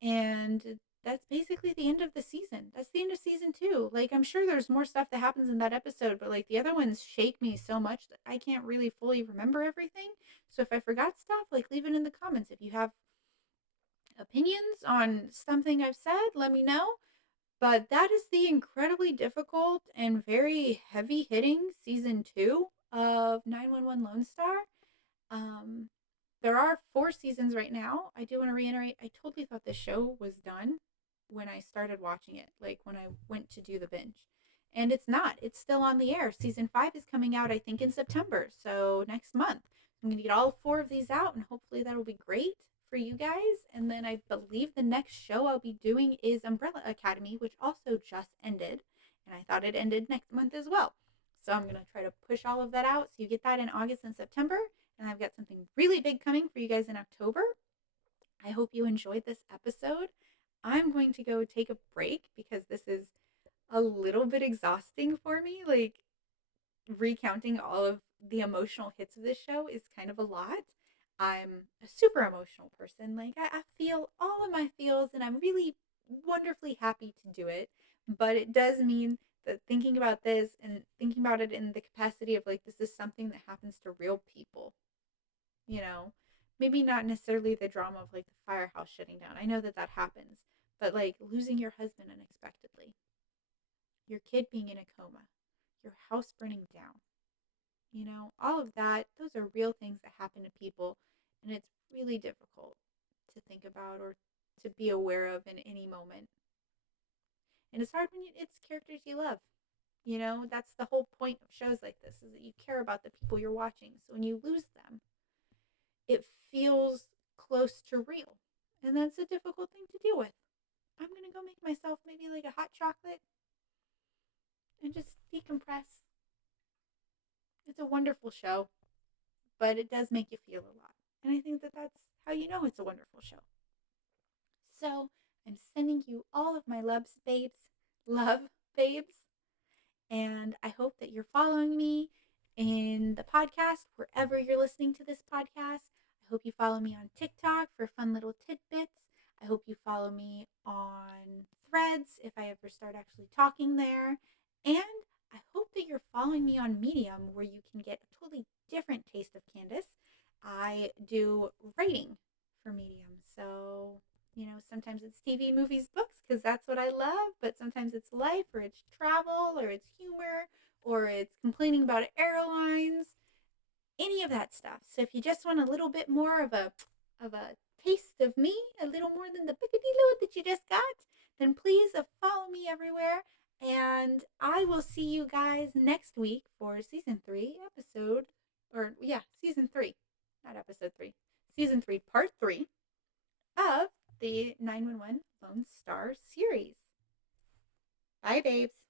And that's basically the end of the season. That's the end of season 2. Like, I'm sure there's more stuff that happens in that episode, but like the other ones shake me so much that I can't really fully remember everything. So if I forgot stuff, like, leave it in the comments. If you have opinions on something I've said, let me know. But that is the incredibly difficult and very heavy hitting season 2 of 911 Lone Star. Um, there are 4 seasons right now. I do want to reiterate, I totally thought this show was done when I started watching it, like when I went to do the binge. And it's not. It's still on the air. Season 5 is coming out, I think, in September. So next month. I'm going to get all 4 of these out, and hopefully that'll be great for you guys. And then I believe the next show I'll be doing is Umbrella Academy, which also just ended. And I thought it ended next month as well. So I'm going to try to push all of that out. So you get that in August and September. And I've got something really big coming for you guys in October. I hope you enjoyed this episode. I'm going to go take a break because this is a little bit exhausting for me. Like, recounting all of the emotional hits of this show is kind of a lot. I'm a super emotional person. Like, I feel all of my feels, and I'm really wonderfully happy to do it. But it does mean that thinking about this and thinking about it in the capacity of like, this is something that happens to real people, you know, maybe not necessarily the drama of like the firehouse shutting down. I know that that happens, But like losing your husband unexpectedly, your kid being in a coma, your house burning down, all of that, those are real things that happen to people. And it's really difficult to think about or to be aware of in any moment. And it's hard when it's characters you love. That's the whole point of shows like this, is that you care about the people you're watching. So when you lose them, it feels close to real. And that's a difficult thing to deal with. I'm going to go make myself maybe like a hot chocolate and just decompress. It's a wonderful show, but it does make you feel a lot. And I think that that's how you know it's a wonderful show. So I'm sending you all of my loves, babes, love, babes. And I hope that you're following me in the podcast, wherever you're listening to this podcast. I hope you follow me on TikTok for fun little tidbits. I hope you follow me on Threads if I ever start actually talking there. And I hope that you're following me on Medium, where you can get a totally different taste of Candace. I do writing for Medium. So, sometimes it's TV, movies, books, because that's what I love, but sometimes it's life, or it's travel, or it's humor, or it's complaining about airlines, any of that stuff. So if you just want a little bit more of a taste of me, a little more than the bickety-loo that you just got, then please follow me everywhere. And I will see you guys next week for season 3 episode, or yeah, season 3, not episode 3, season 3, part 3 of the 911 Lone Star series. Bye, babes.